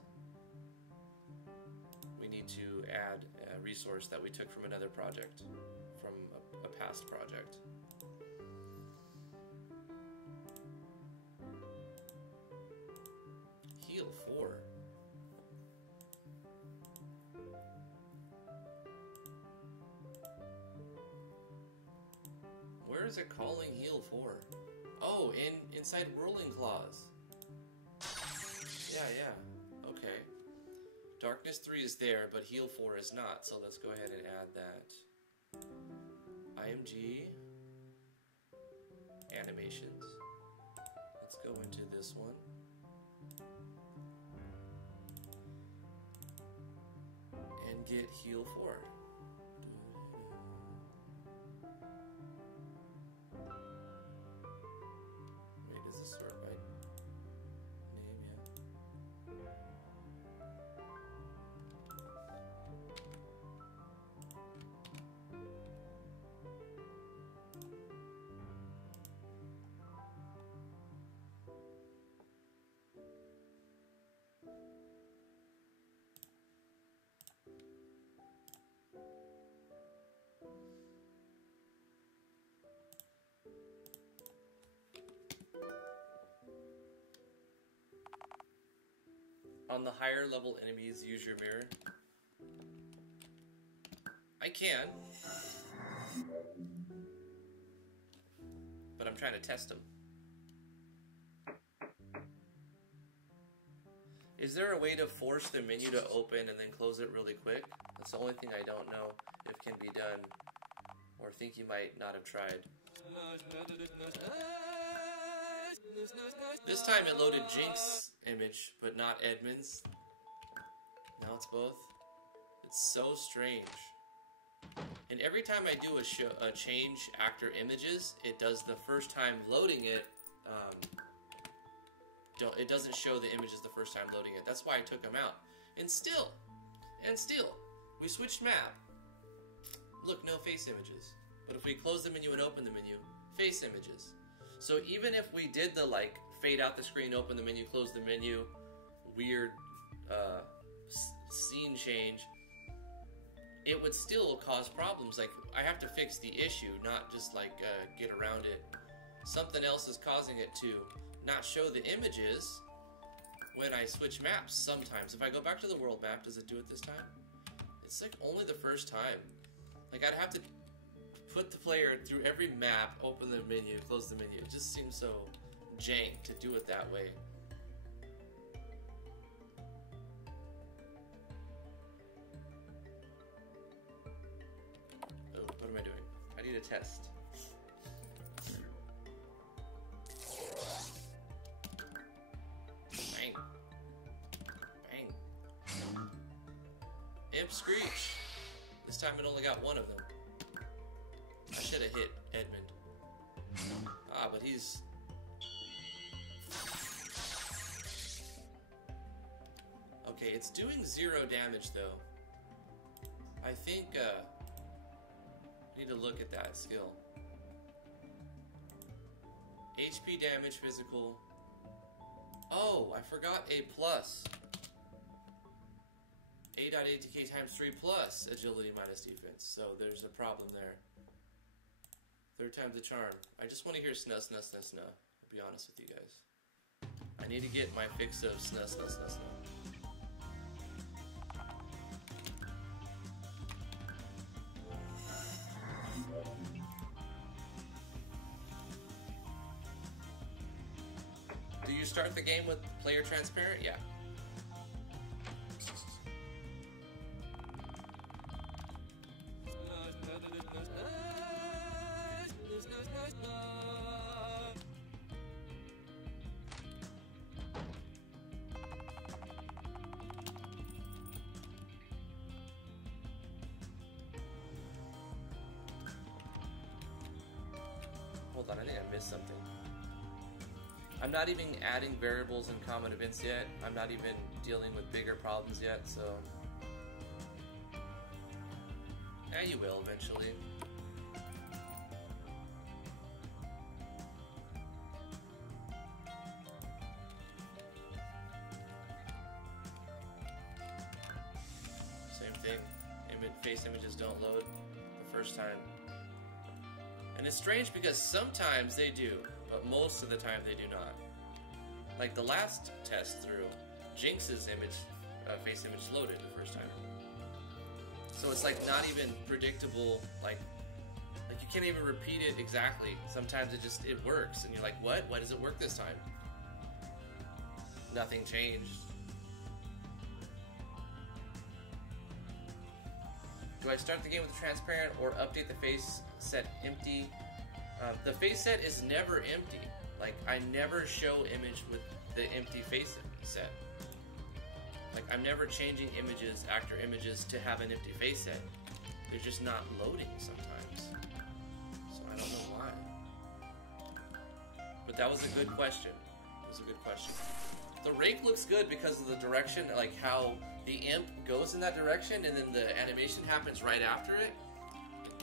we need to add a resource that we took from another project, from a past project. Heal 4. Where is it calling heal 4? Oh, inside Whirling Claws. Yeah. Okay. Darkness 3 is there, but heal 4 is not, so let's go ahead and add that. IMG. Animations. Let's go into this one. And get heal 4. On the higher level enemies, use your mirror. I can. But I'm trying to test them. Is there a way to force the menu to open and then close it really quick? That's the only thing I don't know if can be done, or think you might not have tried. This time it loaded Jinx's image, but not Edmund's. Now it's both. It's so strange. And every time I do a change actor images, it does the first time loading it. It doesn't show the images the first time loading it. That's why I took them out. And still, we switched map. Look, no face images. But if we close the menu and open the menu, face images. So even if we did the like fade out the screen, open the menu, close the menu, weird scene change, it would still cause problems. Like, I have to fix the issue, not just like get around it. Something else is causing it to not show the images when I switch maps sometimes. If I go back to the world map, does it do it this time? It's like only the first time. Like, I'd have to put the player through every map, open the menu, close the menu. It just seems so jank to do it that way. Oh, what am I doing? I need a test. Bang. Bang. Imp Screech. This time it only got one of them. I should have hit Edmund. Ah, but he's... Okay, it's doing 0 damage though. I think, need to look at that skill. HP damage, physical. Oh, I forgot A+. 8.8 DK times 3 plus agility minus defense. So there's a problem there. 3rd time's the charm. I just want to hear snah, snah, snah, snah. I'll be honest with you guys. I need to get my fix of snah, snah, snah, snah. Do you start the game with player transparent? Yeah. Hold on, I think I missed something. I'm not even adding variables and common events yet. I'm not even dealing with bigger problems yet, so... Yeah, you will eventually. Same thing. Face images don't load the first time. And it's strange because sometimes they do, but most of the time they do not. Like the last test through, Jinx's image, face image loaded the first time. So it's like not even predictable, like you can't even repeat it exactly. Sometimes it works and you're like, what? Why does it work this time? Nothing changed. Do I start the game with transparent or update the face set empty? The face set is never empty. Like, I never show image with the empty face set. Like, I'm never changing images, actor images, to have an empty face set. They're just not loading sometimes. So I don't know why. But that was a good question. It was a good question. The rake looks good because of the direction, like how the imp goes in that direction and then the animation happens right after it.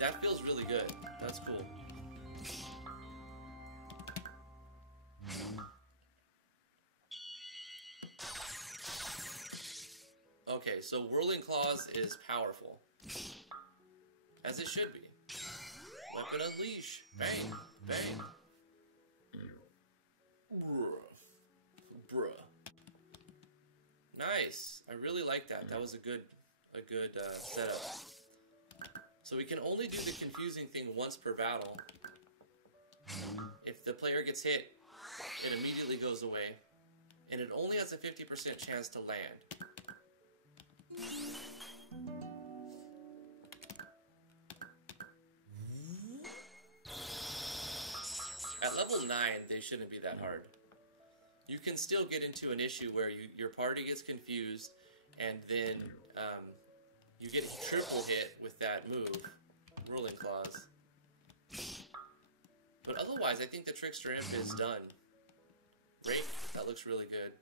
That feels really good. That's cool. Okay, so Whirling Claws is powerful. As it should be. Weapon Unleash. Bang. Bang. Bruh. Nice. I really like that. That was a good setup. So we can only do the confusing thing once per battle. If the player gets hit, it immediately goes away. And it only has a 50% chance to land. At level 9, they shouldn't be that hard. You can still get into an issue where your party gets confused and then you get triple hit with that move, Whirling Claws. But otherwise, I think the Trickster Imp is done. Rake, that looks really good.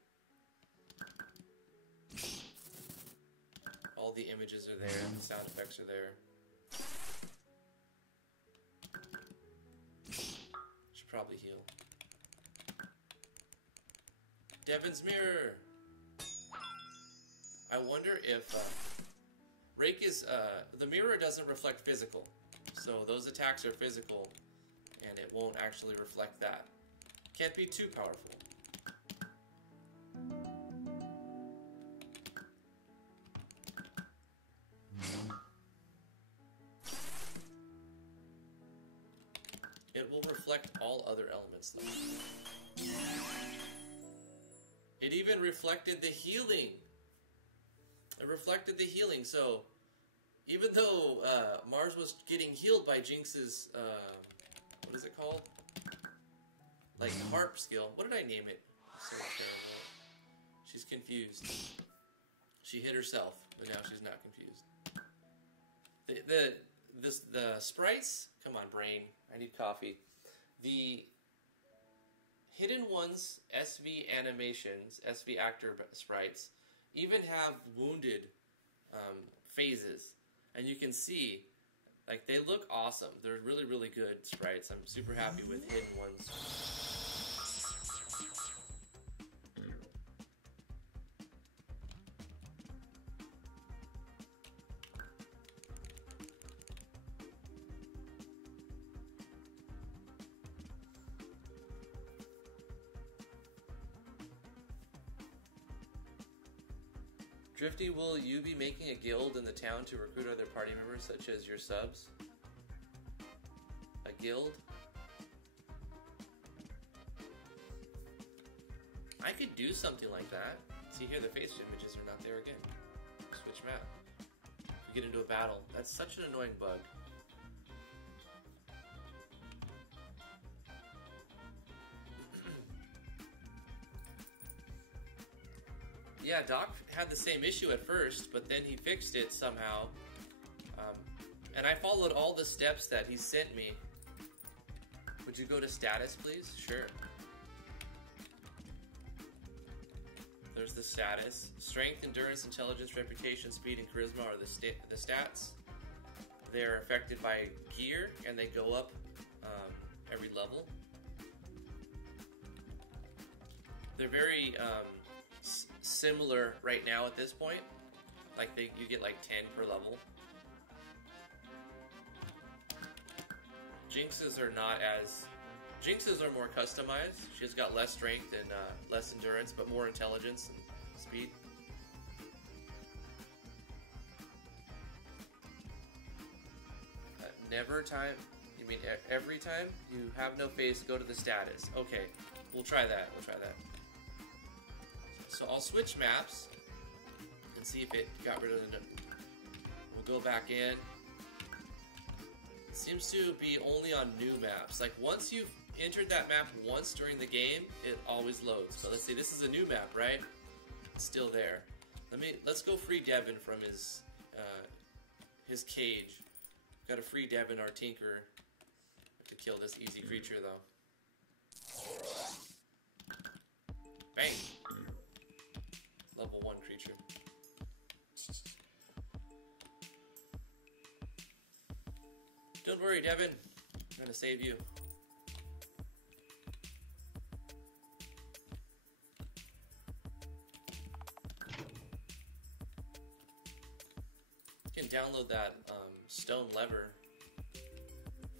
All the images are there, the sound effects are there. Should probably heal. Devin's Mirror! I wonder if... Rake is... the mirror doesn't reflect physical. So those attacks are physical, and it won't actually reflect that. Can't be too powerful. It will reflect all other elements though. It even reflected the healing. It reflected the healing, so even though Mars was getting healed by Jinx's, what is it called? Like harp skill. What did I name it? So terrible. She's confused. She hit herself, but now she's not confused. The sprites, come on brain, I need coffee. The Hidden Ones SV animations, SV actor sprites, even have wounded phases. And you can see, like, they look awesome. They're really, really good sprites. I'm super happy with Hidden Ones. Drifty, will you be making a guild in the town to recruit other party members, such as your subs? A guild? I could do something like that. See here, the face images are not there again. Switch map. We get into a battle. That's such an annoying bug. Yeah, Doc had the same issue at first, but then he fixed it somehow. And I followed all the steps that he sent me. Would you go to status, please? Sure. There's the status. Strength, endurance, intelligence, reputation, speed, and charisma are the stats. They're affected by gear, and they go up every level. They're very similar right now at this point. Like you get like 10 per level. Jinxes are not as... Jinxes are more customized. She's got less strength and less endurance, but more intelligence and speed. Never time... You mean every time you have no face, go to the status. Okay, we'll try that. We'll try that. So I'll switch maps and see if it got rid of the... We'll go back in. It seems to be only on new maps. Like once you've entered that map once during the game, it always loads. So let's see, this is a new map, right? It's still there. Let's go free Devin from his cage. Got to free Devin, our tinker. Have to kill this easy creature though. Bang! Level 1 creature. Don't worry, Devin. I'm gonna save you. You can download that stone lever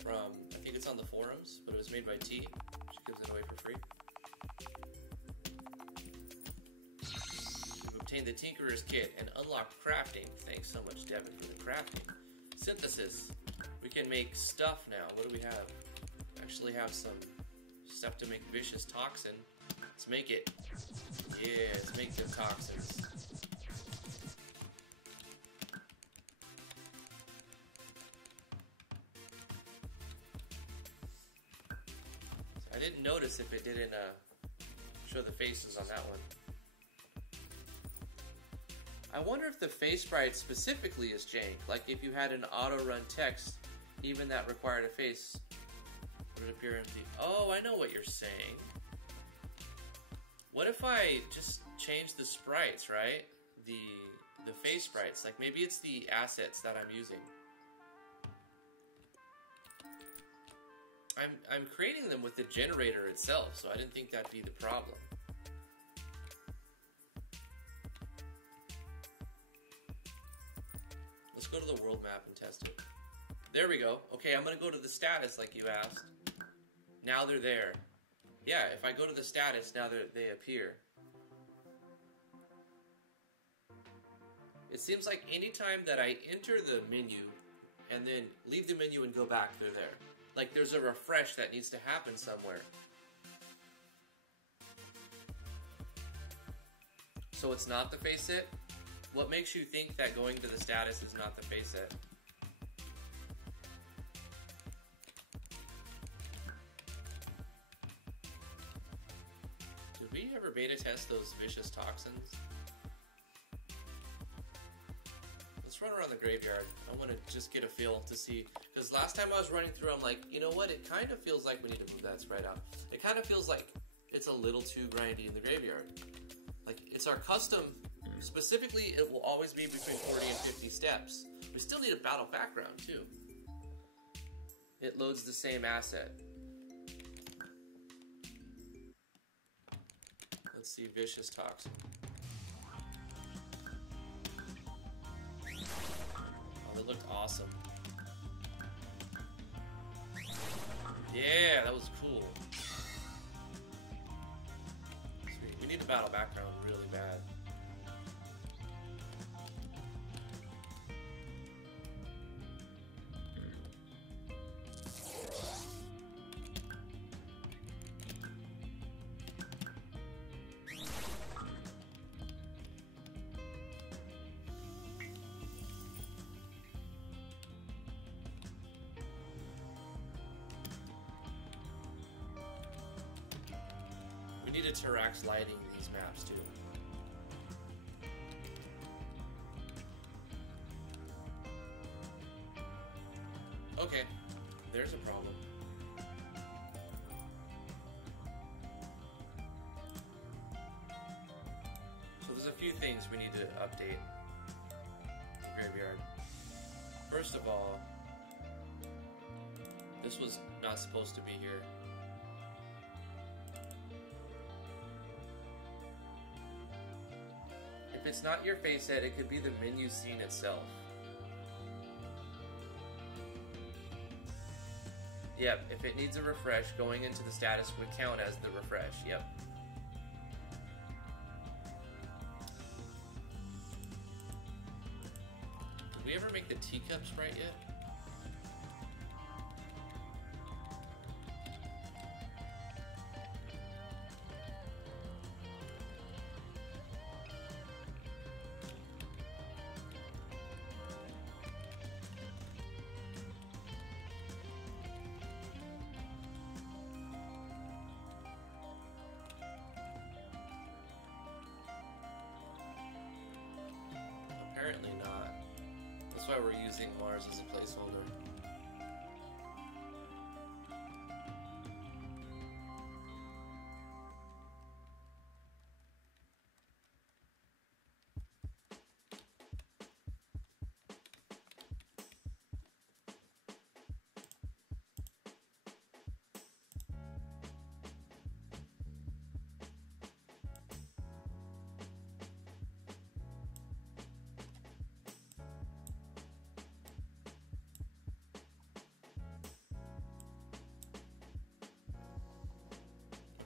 from, I think it's on the forums, but it was made by T. She gives it away for free. You've obtained the Tinkerer's Kit and unlocked crafting. Thanks so much, Devin, for the crafting. Synthesis. We can make stuff now. What do we have? We actually have some stuff to make vicious toxin. Let's make it. Yeah, let's make them toxins. I didn't notice if it didn't show the faces on that one. I wonder if the face sprite specifically is jank. Like if you had an auto-run text, even that required a face, would it appear empty? Oh, I know what you're saying. What if I just change the sprites, right? The face sprites. Like maybe it's the assets that I'm using. I'm creating them with the generator itself, so I didn't think that'd be the problem. Let's go to the world map and test it. There we go. Okay, I'm gonna go to the status like you asked. Now they're there. Yeah, if I go to the status, now they appear. It seems like anytime that I enter the menu and then leave the menu and go back, they're there. Like there's a refresh that needs to happen somewhere. So it's not the face it? What makes you think that going to the status is not the face it? Did we ever beta test those vicious toxins? Let's run around the graveyard. I want to just get a feel to see, because last time I was running through, I'm like, you know what? It kind of feels like we need to move that sprite out. It kind of feels like it's a little too grindy in the graveyard. Like it's our custom. Specifically, it will always be between 40 and 50 steps. We still need a battle background too. It loads the same asset. Let's see, vicious toxin. Oh, that looked awesome. Yeah, that was cool. Sweet. We need a battle background really bad. We need a Terax lighting in these maps too. Okay, there's a problem. few things we need to update the graveyard. First of all, this was not supposed to be here. If it's not your face set, it could be the menu scene itself. Yep, if it needs a refresh, going into the status would count as the refresh. Yep. Did we ever make the teacups right yet? Apparently not. That's why we're using Mars as a placeholder.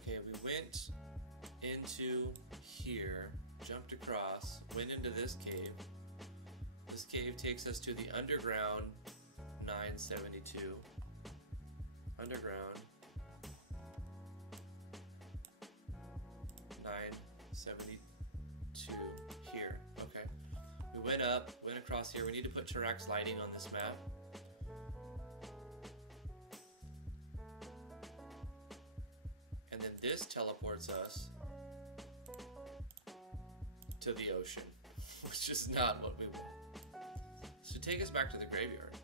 Okay, we went into here, jumped across, went into this cave. This cave takes us to the underground 972. Underground 972 here. Okay. We went up, went across here. We need to put Tirax lighting on this map. This teleports us to the ocean, which is not what we want. So take us back to the graveyard.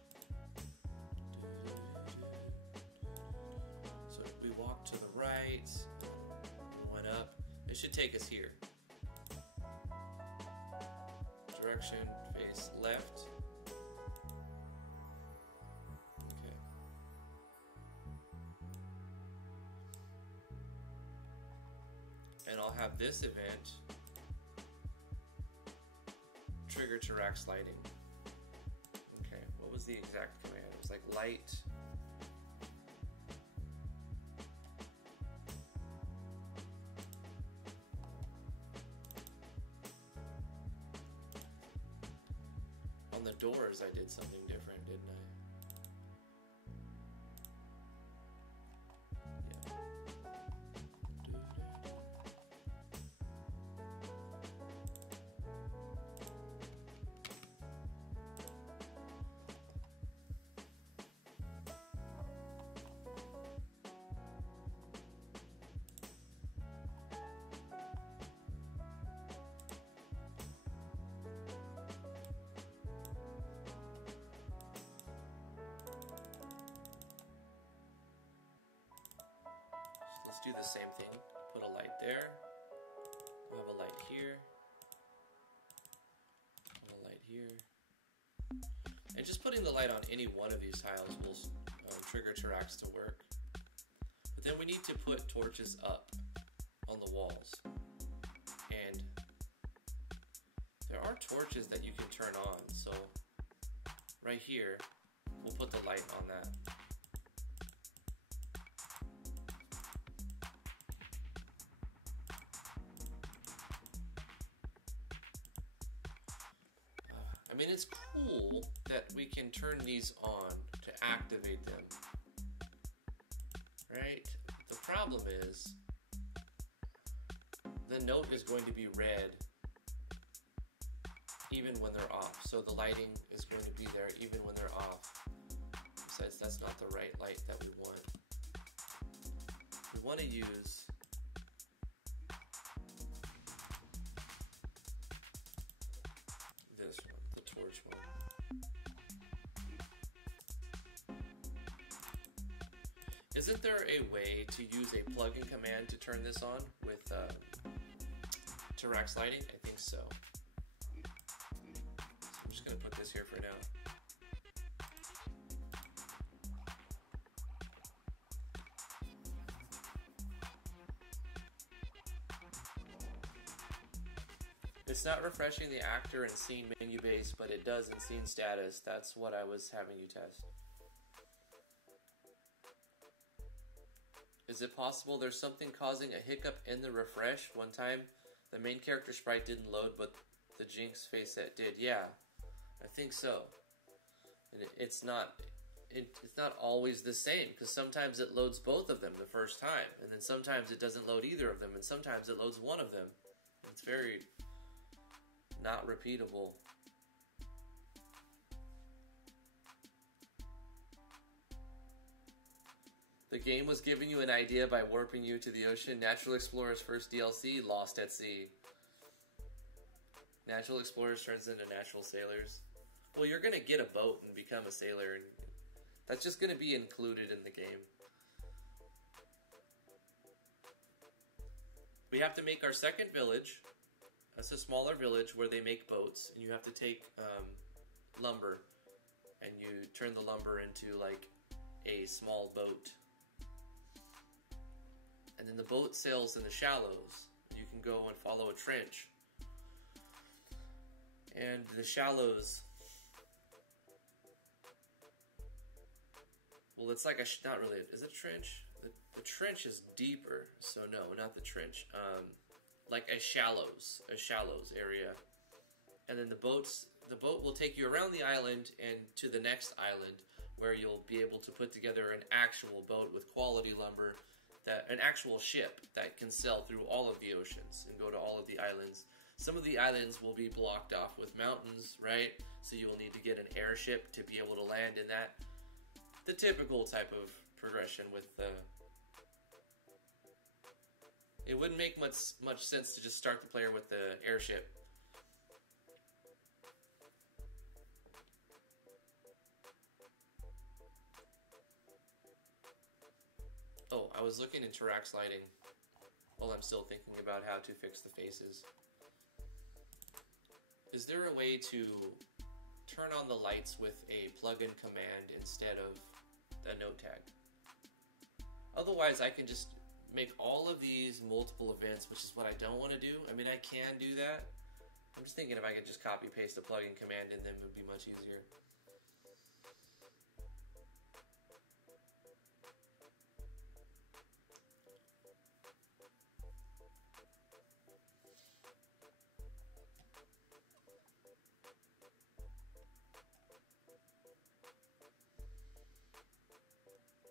So we walked to the right, we went up. It should take us here. Direction, face left. And I'll have this event trigger Tirax lighting. Okay, what was the exact command? It was like light. On the doors, I did something different, didn't I? Do the same thing. Put a light there. We'll have a light here. A light here. And just putting the light on any one of these tiles will trigger Tirax to work. But then we need to put torches up on the walls. And there are torches that you can turn on. So right here, we'll put the light on that. I mean, it's cool that we can turn these on to activate them, right? The problem is the note is going to be red even when they're off. So the lighting is going to be there even when they're off. Besides, that's not the right light that we want. We want to use this one. Torch one. Isn't there a way to use a plugin command to turn this on with Tirax lighting? I think think so. I'm just gonna put this here for now. It's not refreshing the actor in scene menu base, but it does in scene status. That's what I was having you test. Is it possible there's something causing a hiccup in the refresh? One time, the main character sprite didn't load, but the Jinx face set did. Yeah, I think so. And it's not always the same, because sometimes it loads both of them the first time, and then sometimes it doesn't load either of them, and sometimes it loads one of them. It's very not repeatable. The game was giving you an idea by warping you to the ocean. Natural Explorer's first DLC, Lost at Sea. Natural Explorers turns into Natural Sailors. Well, you're going to get a boat and become a sailor, and that's just going to be included in the game. We have to make our second village. That's a smaller village where they make boats, and you have to take lumber, and you turn the lumber into like a small boat. And then the boat sails in the shallows. You can go and follow a trench. And the shallows, well, it's like a, not really, is it a trench? The trench is deeper, so no, not the trench. Like a shallows area. And then the boat will take you around the island and to the next island, where you'll be able to put together an actual boat with quality lumber, an actual ship that can sail through all of the oceans and go to all of the islands. Some of the islands will be blocked off with mountains, right? So you will need to get an airship to be able to land in that. The typical type of progression with the... It wouldn't make much sense to just start the player with the airship. Oh, I was looking into Rax lighting while I'm still thinking about how to fix the faces. Is there a way to turn on the lights with a plugin command instead of a note tag? Otherwise, I can just make all of these multiple events, which is what I don't want to do. I mean, I can do that. I'm just thinking if I could just copy paste a plugin command in them, it would be much easier.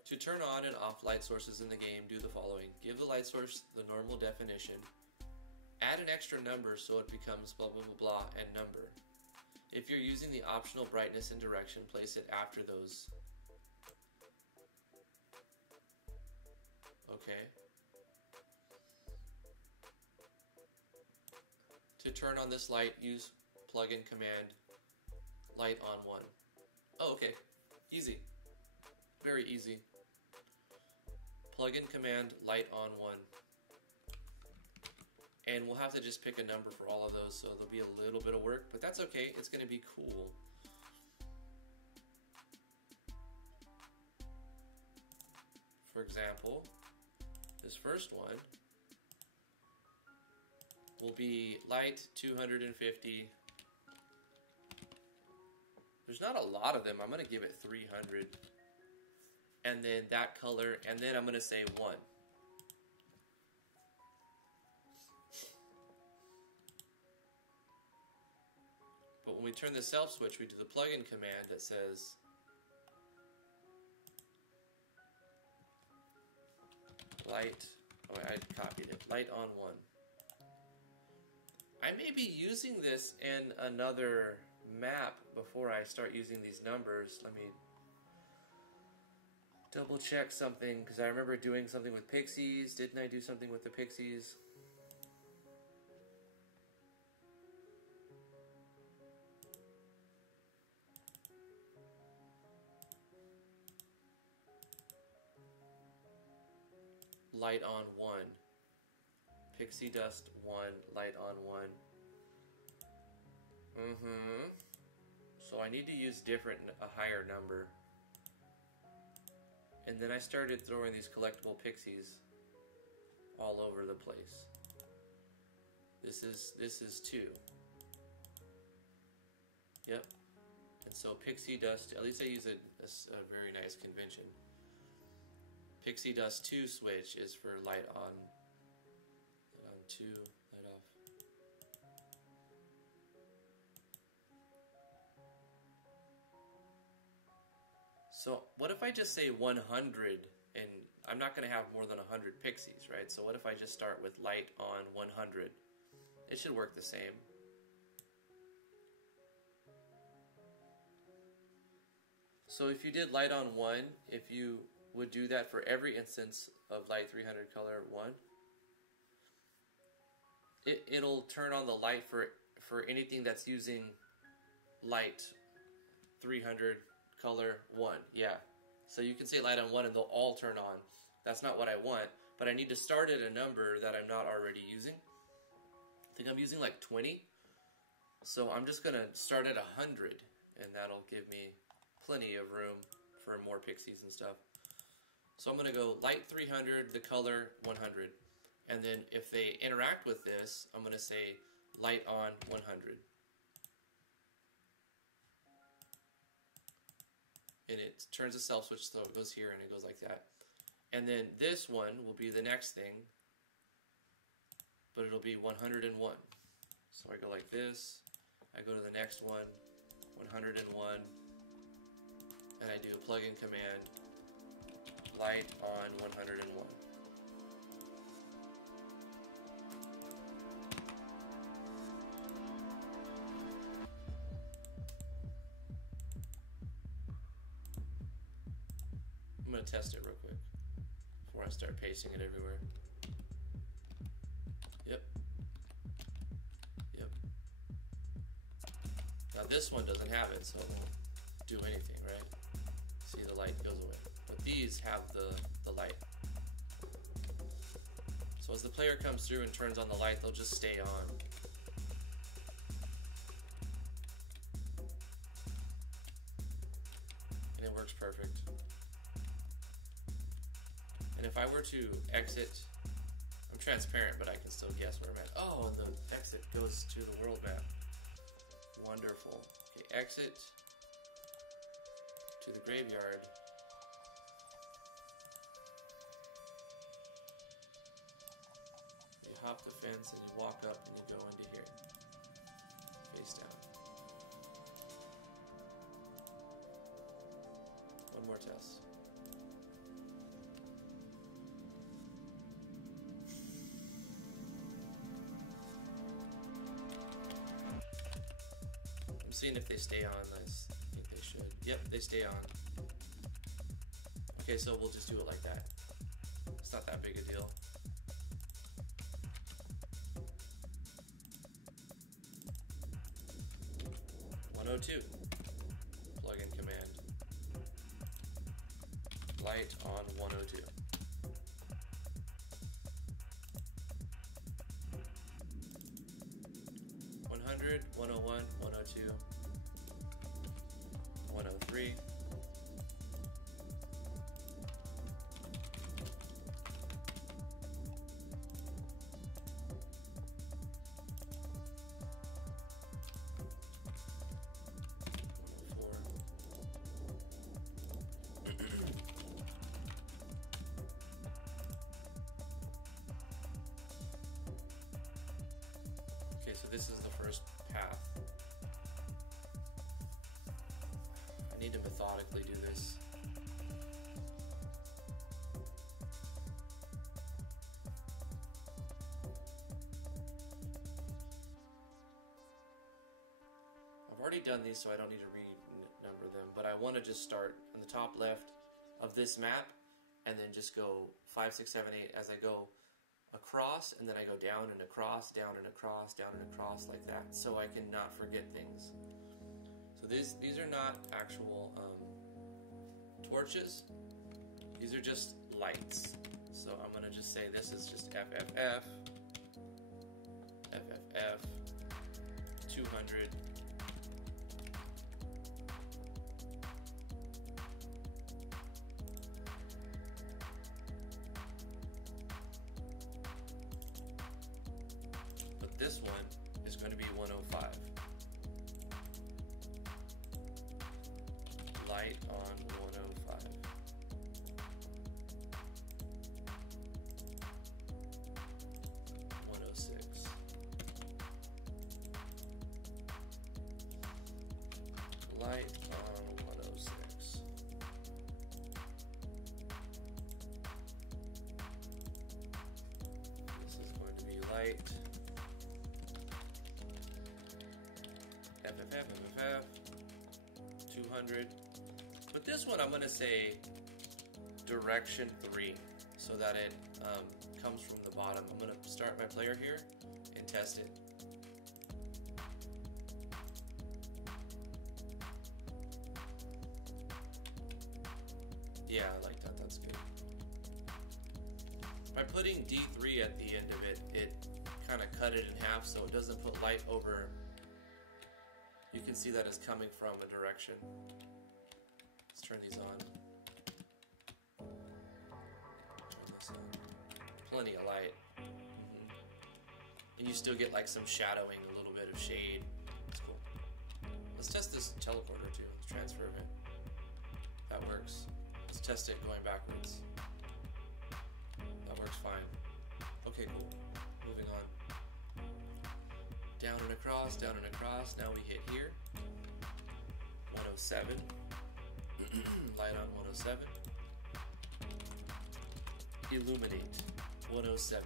To turn on and off light sources in the game, do the following. Give the light source the normal definition. Add an extra number so it becomes blah blah blah blah and number. If you're using the optional brightness and direction, place it after those. Okay. To turn on this light, use plugin command light on 1. Oh, okay. Easy. Very easy. Plugin command light on 1. And we'll have to just pick a number for all of those, so there'll be a little bit of work, but that's okay. It's going to be cool. For example, this first one will be light 250. There's not a lot of them. I'm going to give it 300. And then that color, and then I'm going to say 1. But when we turn the self switch, we do the plugin command that says light, oh, I copied it, light on 1. I may be using this in another map before I start using these numbers. Let me double check something, because I remember doing something with pixies. Didn't I do something with the pixies? Light on 1. Pixie dust 1, light on 1. So I need to use a higher number. And then I started throwing these collectible pixies all over the place. This is 2. Yep. And so pixie dust, at least I use a very nice convention. Pixie dust 2 switch is for light on. Light on 2, light off. So what if I just say 100, and I'm not going to have more than 100 pixies, right? So what if I just start with light on 100? It should work the same. So if you did light on 1, if you would do that for every instance of light 300 color 1, it'll turn on the light for anything that's using light 300 color 1. Yeah. So you can say light on 1 and they'll all turn on. That's not what I want, but I need to start at a number that I'm not already using. I think I'm using like 20. So I'm just going to start at 100, and that'll give me plenty of room for more pixies and stuff. So I'm going to go light 300, the color 100. And then if they interact with this, I'm going to say light on 100. And it turns a self switch, so it goes here and it goes like that. And then this one will be the next thing, but it'll be 101. So I go like this, I go to the next one, 101, and I do a plug-in command, light on 101. I'm going to test it real quick before I start pasting it everywhere. Yep. Yep. Now this one doesn't have it, so it won't do anything, right? See, the light goes away. But these have the light. So as the player comes through and turns on the light, they'll just stay on. And it works perfect. And if I were to exit, I'm transparent, but I can still guess where I'm at. Oh, and the exit goes to the world map. Wonderful. Okay, exit to the graveyard. You hop the fence and you walk up and you go into here. Face down. One more test. Seeing if they stay on. I think they should. Yep, they stay on. Okay, so we'll just do it like that. It's not that big a deal. (102). Plug-in command. Light on 102. (100), 101, 102, 103. Okay, so this is the first path. I need to methodically do this. I've already done these, so I don't need to renumber them, but I want to just start on the top left of this map and then just go 5, 6, 7, 8 as I go across, and then I go down and across, down and across, down and across like that, so I cannot forget things. So these are not actual torches. These are just lights. So I'm gonna just say this is just FFF, FFF, 200, this one is going to be 105. Light on 105. Light on 106. This is going to be light. FFF, 200. But this one I'm going to say direction 3 so that it comes from the bottom. I'm going to start my player here and test it. Yeah, I like that. That's good. By putting D3 at the end of it, it kind of cut it in half so it doesn't put light over. You can see that it's coming from a direction. Let's turn these on. Turn this on. Plenty of light. And you still get like some shadowing, a little bit of shade. It's cool. Let's test this teleporter too. Let's transfer it. That works. Let's test it going backwards. That works fine. Okay, cool. Moving on. Down and across, down and across. Now we hit here. 107. Light on 107. Illuminate 107.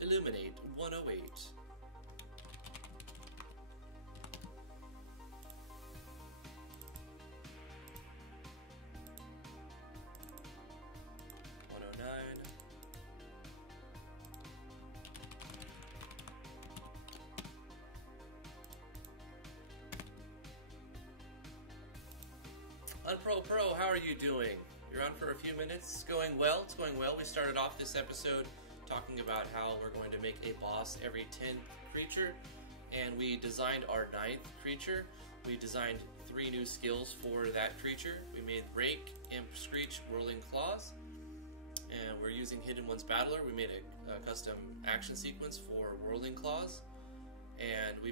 Illuminate 108. Unpro, how are you doing? You're on for a few minutes. It's going well. It's going well. We started off this episode talking about how we're going to make a boss every 10th creature, and we designed our 9th creature. We designed 3 new skills for that creature. We made Rake, Imp, Screech, Whirling Claws, and we're using Hidden One's Battler. We made a custom action sequence for Whirling Claws, and we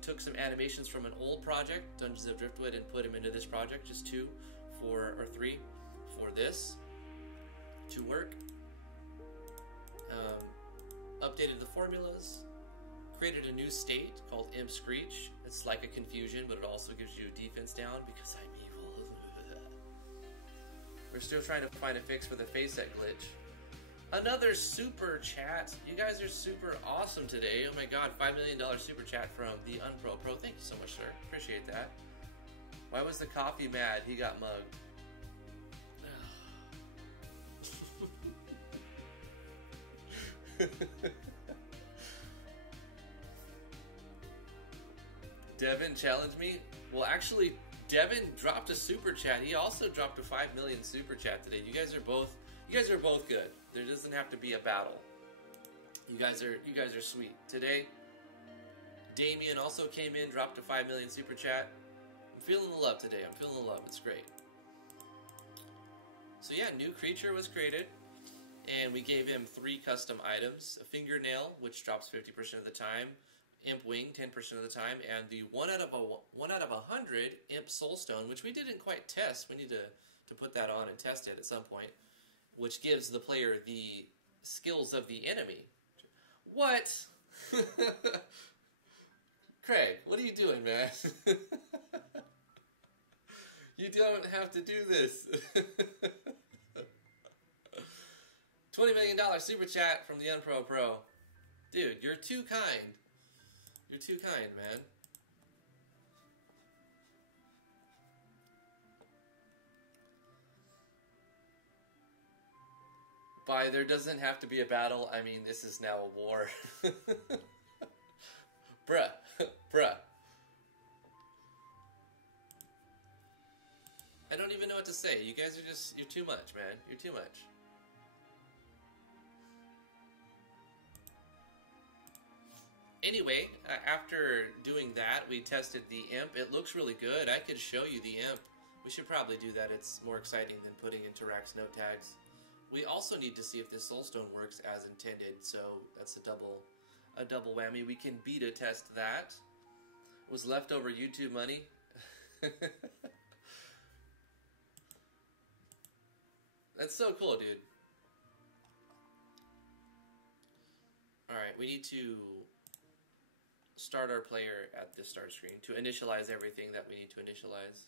took some animations from an old project, Dungeons of Driftwood, and put them into this project, just 3 for this to work. Updated the formulas, created a new state called Imp Screech. It's like a confusion, but it also gives you defense down because I'm evil. We're still trying to find a fix for the FaceSet glitch. Another super chat. You guys are super awesome today. Oh my god, $5 million super chat from the Unpro Pro. Thank you so much, sir. Appreciate that. Why was the coffee mad? He got mugged. Devin challenged me. Well, actually, Devin dropped a super chat. He also dropped a 5 million super chat today. You guys are both good. There doesn't have to be a battle. You guys are sweet. Today, Damian also came in, dropped a 5 million super chat. I'm feeling the love today. I'm feeling the love. It's great. So yeah, new creature was created, and we gave him 3 custom items: a fingernail, which drops 50% of the time, Imp Wing 10% of the time, and the 1 out of 100 Imp Soulstone, which we didn't quite test. We need to put that on and test it at some point, which gives the player the skills of the enemy. What? Craig, what are you doing, man? You don't have to do this. $20 million super chat from the Unpro Pro. Dude, you're too kind. You're too kind, man. By there doesn't have to be a battle, I mean this is now a war. Bruh. Bruh. I don't even know what to say. You guys are just, you're too much, man. You're too much. Anyway, after doing that, we tested the imp. It looks really good. I could show you the imp. We should probably do that. It's more exciting than putting into Rax note tags. We also need to see if this soulstone works as intended, so that's a double whammy. We can beta test that. It was leftover YouTube money. That's so cool, dude. Alright, we need to start our player at the start screen to initialize everything that we need to initialize.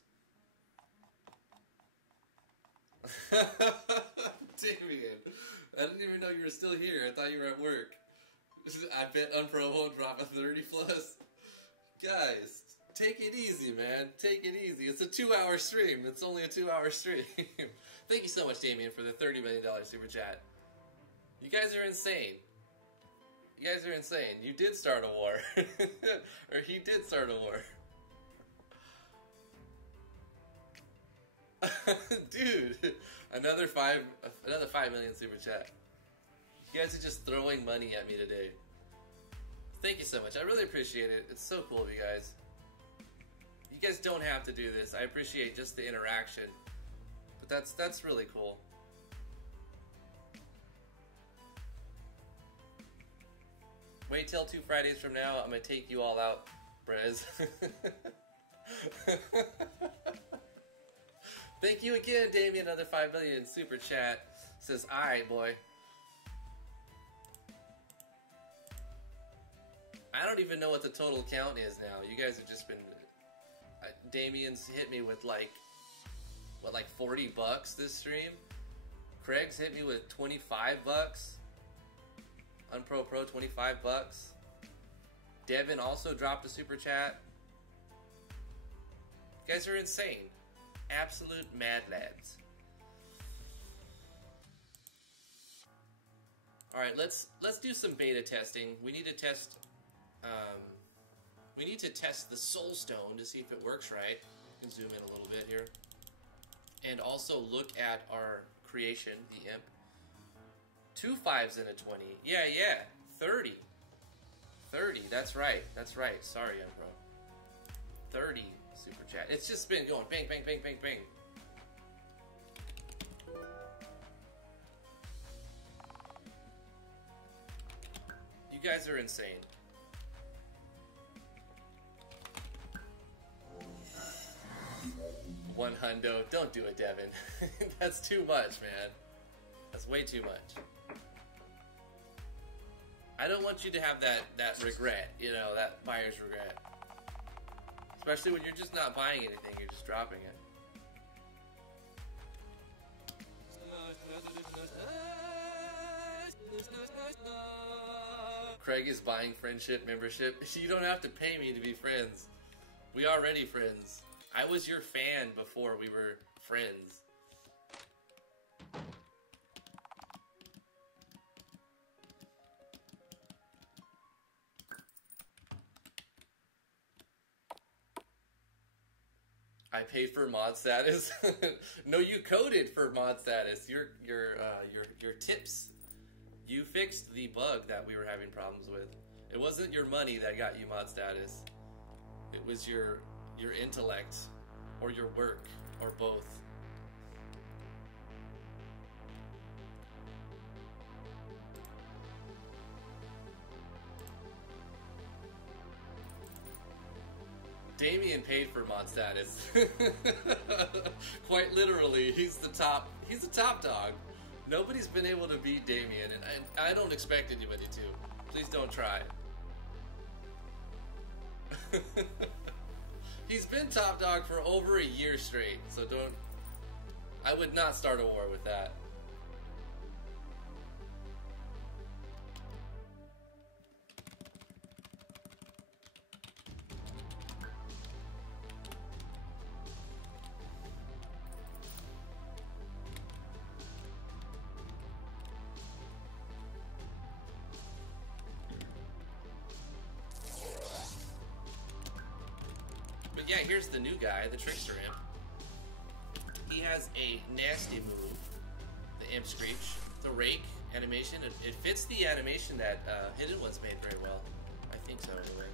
Damian, I didn't even know you were still here. I thought you were at work. I bet Unpro won't drop a 30 plus. Guys, take it easy, man. Take it easy. It's a 2-hour stream. It's only a 2-hour stream. Thank you so much, Damian, for the $30 million super chat. You guys are insane. You guys are insane. You did start a war. Or he did start a war. Dude, another 5 million super chat. You guys are just throwing money at me today. Thank you so much. I really appreciate it. It's so cool of you guys. You guys don't have to do this. I appreciate just the interaction. But that's really cool. Wait till 2 Fridays from now. I'm gonna take you all out, Brez. Thank you again, Damian. Another 5 million super chat. Says, alright, boy. I don't even know what the total count is now. You guys have just been... Damian's hit me with like 40 bucks this stream. Craig's hit me with 25 bucks. Unpro Pro, 25 bucks. Devin also dropped a super chat. You guys are insane. Absolute mad lads. Alright, let's do some beta testing. We need to test the soulstone to see if it works right. You can zoom in a little bit here. And also look at our creation, the imp. 2 5s and a 20. Yeah, 30. 30, that's right. Sorry, Unpro. 30 super chat. It's just been going bang, bang, bang, bang, bang. You guys are insane. One hundo. Don't do it, Devin. That's too much, man. That's way too much. I don't want you to have that regret, you know, that buyer's regret. Especially when you're just not buying anything, you're just dropping it. Craig is buying friendship membership. You don't have to pay me to be friends. We are already friends. I was your fan before we were friends. I paid for mod status. No, you coded for mod status. Your tips. You fixed the bug that we were having problems with. It wasn't your money that got you mod status. It was your intellect or your work or both. Damian paid for mod status. Quite literally, he's the top dog. Nobody's been able to beat Damian, and I don't expect anybody to. Please don't try. He's been top dog for over a year straight, so don't... I would not start a war with that. yeah, here's the new guy, the Trickster Imp. He has a nasty move, the Imp Screech. The Rake animation, it fits the animation that Hidden Ones made very well. I think so, anyway.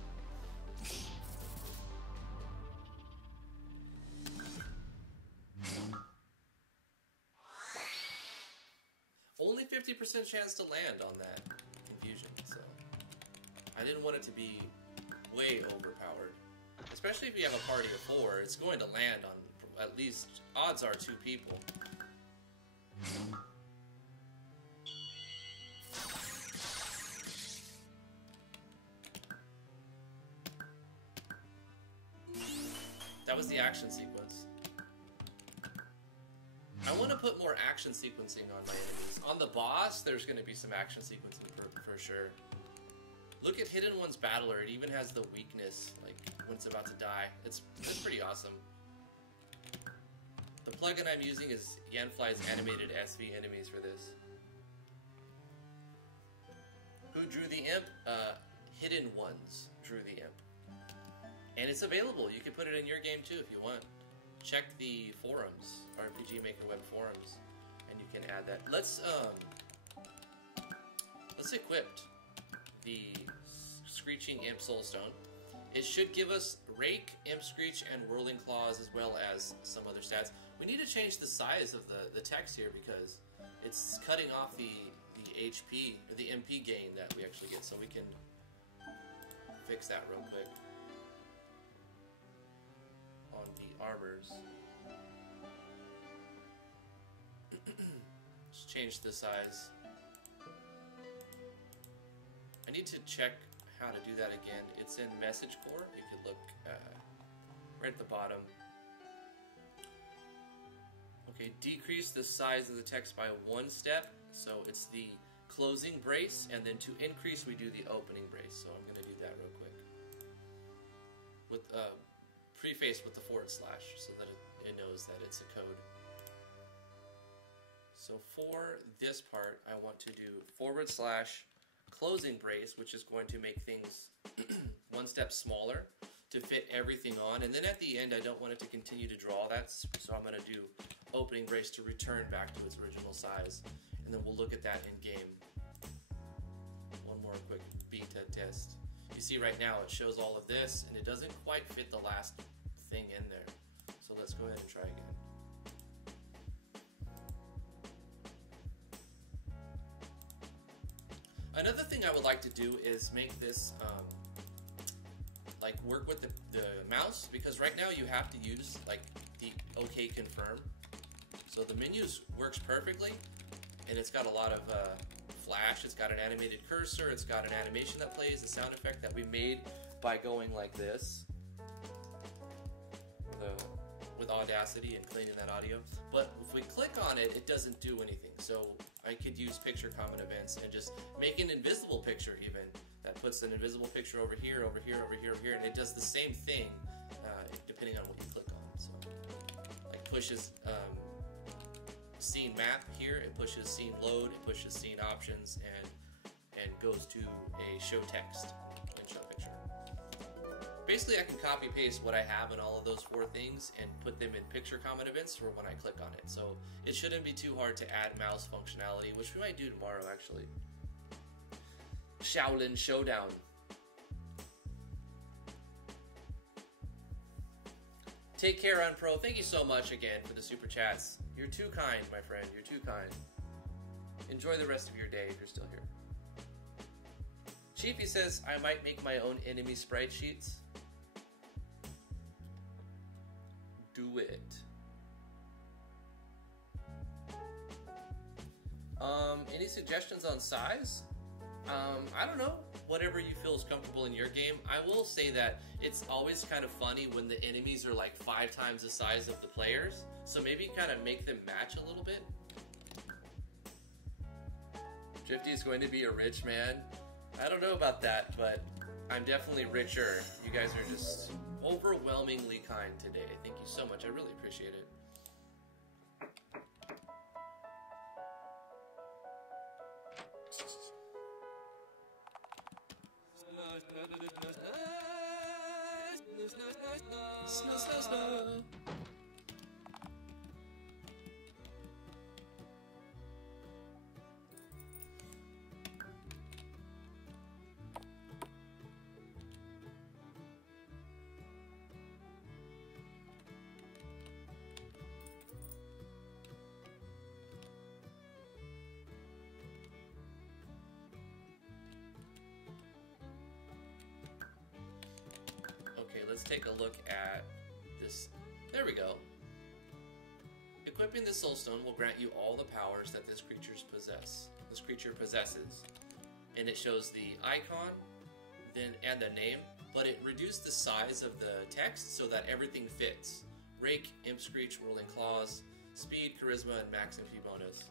Only 50% chance to land on that Confusion, so I didn't want it to be way overpowered. Especially if you have a party of 4, it's going to land on at least, odds are, 2 people. That was the action sequence. I want to put more action sequencing on my enemies. On the boss, there's going to be some action sequencing for sure. Look at Hidden One's Battler. It even has the weakness, like, when it's about to die. It's pretty awesome. The plugin I'm using is Yanfly's animated SV enemies for this. Who drew the imp? Hidden Ones drew the imp. And it's available. You can put it in your game too if you want. Check the forums, RPG Maker web forums, and you can add that. Let's equip the Screeching Imp Soulstone. It should give us Rake, Imp Screech, and Whirling Claws, as well as some other stats. We need to change the size of the text here because it's cutting off the HP, or the MP gain that we actually get, so we can fix that real quick. On the armors. Just change the size. I need to check how to do that again. It's in Message Core. You could look right at the bottom. Okay, decrease the size of the text by 1 step. So it's the closing brace, and then to increase we do the opening brace. So I'm going to do that real quick. With preface with the / so that it knows that it's a code. So for this part, I want to do / closing brace, which is going to make things 1 step smaller to fit everything on. And then at the end, I don't want it to continue to draw that, so I'm going to do opening brace to return back to its original size. And then we'll look at that in game. One more quick beta test. You see right now it shows all of this, and it doesn't quite fit the last thing in there. So let's go ahead and try again. Another thing I would like to do is make this like work with the mouse, because right now you have to use like the OK confirm. So the menus works perfectly, and it's got a lot of flash. It's got an animated cursor. It's got an animation that plays, a sound effect that we made by going like this with Audacity and cleaning that audio. But if we click on it, it doesn't do anything. So I could use picture comment events and just make an invisible picture even that puts an invisible picture over here, over here, over here, over here, and it does the same thing depending on what you click on. So like pushes scene map here, it pushes scene load, it pushes scene options, and goes to a show text and show picture. Basically, I can copy paste what I have in all of those 4 things and put them in picture comment events for when I click on it. So it shouldn't be too hard to add mouse functionality, which we might do tomorrow actually. Shaolin Showdown. Take care, Unpro. Thank you so much again for the super chats. You're too kind, my friend. You're too kind. Enjoy the rest of your day if you're still here. Chiefy says, I might make my own enemy sprite sheets. Do it. Any suggestions on size? I don't know. Whatever you feel is comfortable in your game. I will say that it's always kind of funny when the enemies are like 5 times the size of the players. So maybe kind of make them match a little bit. Drifty is going to be a rich man. I don't know about that, but I'm definitely richer. You guys are just overwhelmingly kind today. Thank you so much. I really appreciate it. Snow, snow, snow. Let's take a look at this. There we go. Equipping the Soulstone will grant you all the powers that this creature possesses. And it shows the icon and the name, but it reduced the size of the text so that everything fits. Rake, Imp Screech, Whirling Claws, Speed, Charisma, and Max MP bonus.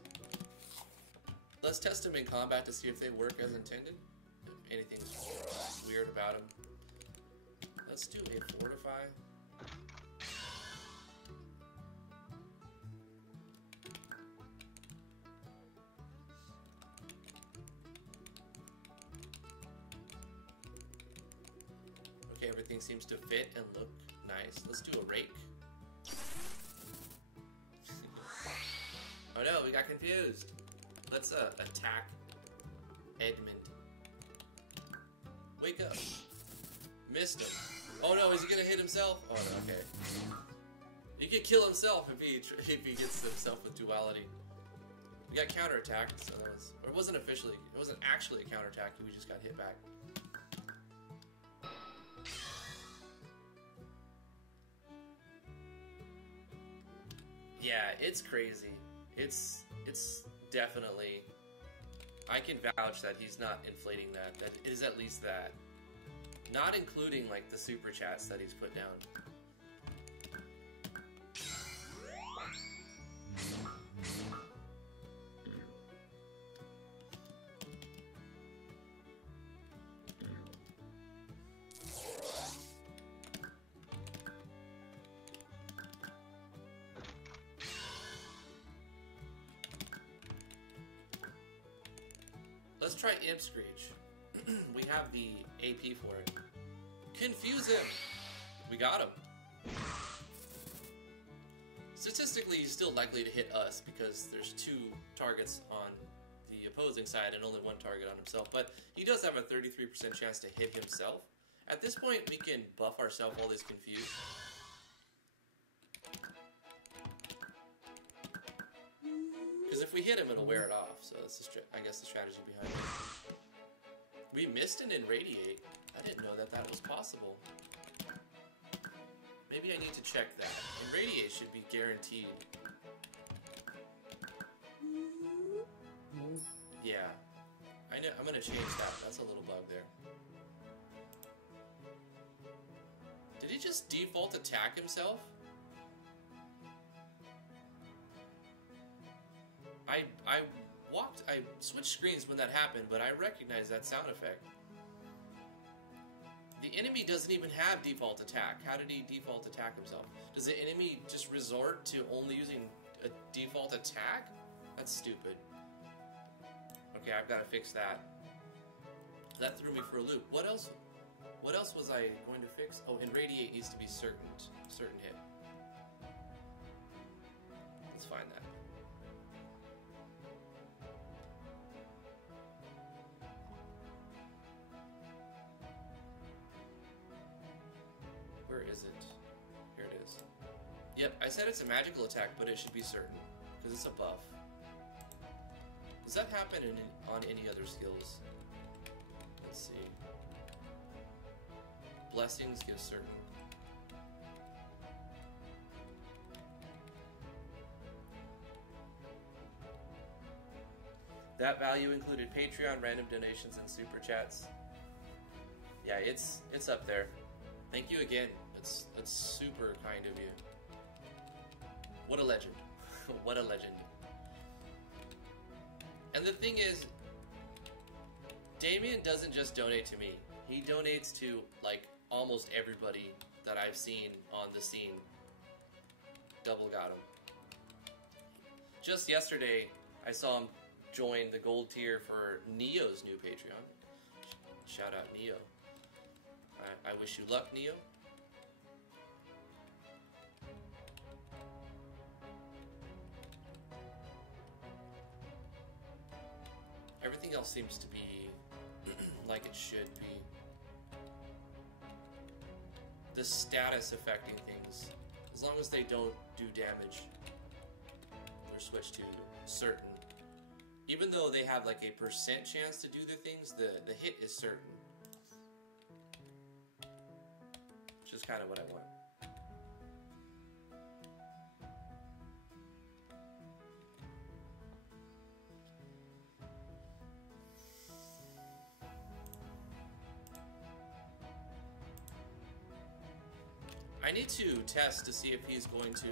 Let's test them in combat to see if they work as intended. If anything's weird about them. Let's do a Fortify. Okay, everything seems to fit and look nice. Let's do a Rake. Oh no, we got confused. Let's attack Edmund. Wake up. Missed him. Oh no, is he gonna hit himself? Oh no, okay. He could kill himself if he gets himself with duality. We got counterattacked, so that was, or it wasn't actually a counterattack, we just got hit back. Yeah, it's crazy. It's definitely, I can vouch that he's not inflating that. That is at least that. Not including, like, the super chats that he's put down. Let's try Imp Screech. We have the AP for it. Confuse him! We got him. Statistically, he's still likely to hit us because there's 2 targets on the opposing side and only 1 target on himself, but he does have a 33% chance to hit himself. At this point, we can buff ourselves while he's confused. Because if we hit him, it'll wear it off, so that's I guess the strategy behind it. We missed an Irradiate. I didn't know that that was possible. Maybe I need to check that. Irradiate should be guaranteed. Yeah. I know. I'm gonna change that. That's a little bug there. Did he just default attack himself? I switched screens when that happened, but I recognize that sound effect. The enemy doesn't even have default attack. How did he default attack himself? Does the enemy just resort to only using a default attack? That's stupid. Okay, I've got to fix that. That threw me for a loop. What else was I going to fix? Oh, and Radiate needs to be certain hit. Let's find that. Where is it? Here it is. Yep, I said it's a magical attack, but it should be certain, because it's a buff. Does that happen on any other skills? Let's see. Blessings give certain. That value included Patreon, random donations, and super chats. Yeah, it's up there. Thank you again. That's super kind of you. What a legend. What a legend. And the thing is, Damian doesn't just donate to me. He donates to, like, almost everybody that I've seen on the scene. Double got him. Just yesterday, I saw him join the gold tier for Neo's new Patreon. Shout out Neo. I wish you luck, Neo. Everything else seems to be like it should be. The status affecting things, as long as they don't do damage, they're switched to certain. Even though they have like a % chance to do the things, the hit is certain. Which is kind of what I want. I need to test to see if he's going to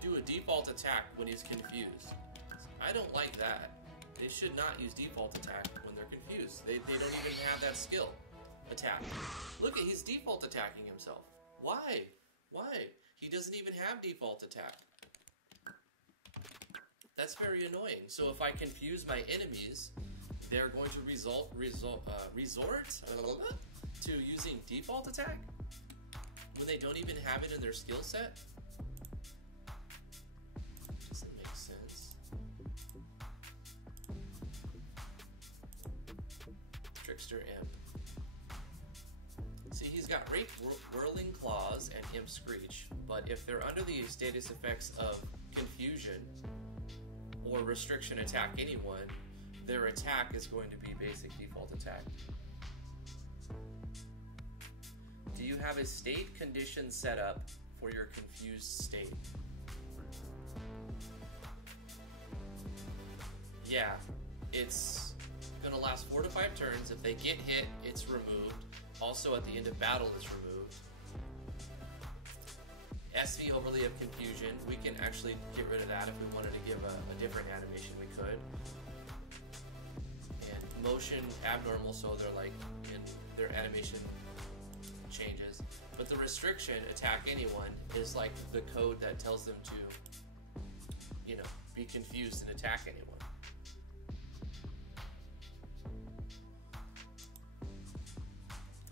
do a default attack when he's confused. I don't like that. They should not use default attack when they're confused. They don't even have that skill. Attack. Look, he's default attacking himself. Why? Why? He doesn't even have default attack. That's very annoying. So if I confuse my enemies, they're going to resort to using default attack when they don't even have it in their skill set? Doesn't make sense. Trickster Imp. See, he's got Rape, Whirling Claws, and Imp Screech, but if they're under the status effects of Confusion or Restriction Attack anyone, their attack is going to be basic default attack. Do you have a state condition set up for your confused state? Yeah, it's gonna last 4 to 5 turns. If they get hit, it's removed. Also, at the end of battle, it's removed. SV Overlay of Confusion, we can actually get rid of that if we wanted to give a different animation, we could. And Motion Abnormal, so they're like in their animation changes. But the restriction, attack anyone, is like the code that tells them to, you know, be confused and attack anyone.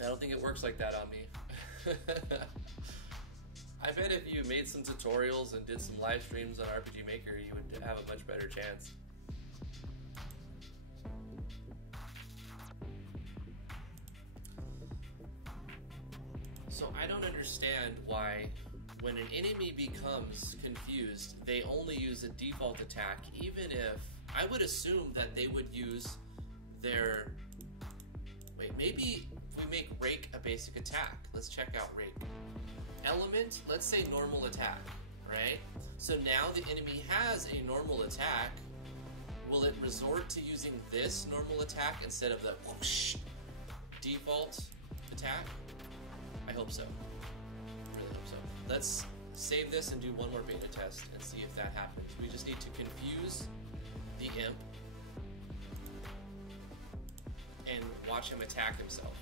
I don't think it works like that on me. I bet if you made some tutorials and did some live streams on RPG Maker, you would have a much better chance. So I don't understand why when an enemy becomes confused, they only use a default attack, even if I would assume that they would use their... Wait, maybe if we make Rake a basic attack. Let's check out Rake. Element, let's say normal attack, right? So now the enemy has a normal attack. Will it resort to using this normal attack instead of the whoosh default attack? I hope so. I really hope so. Let's save this and do one more beta test and see if that happens. We just need to confuse the imp and watch him attack himself.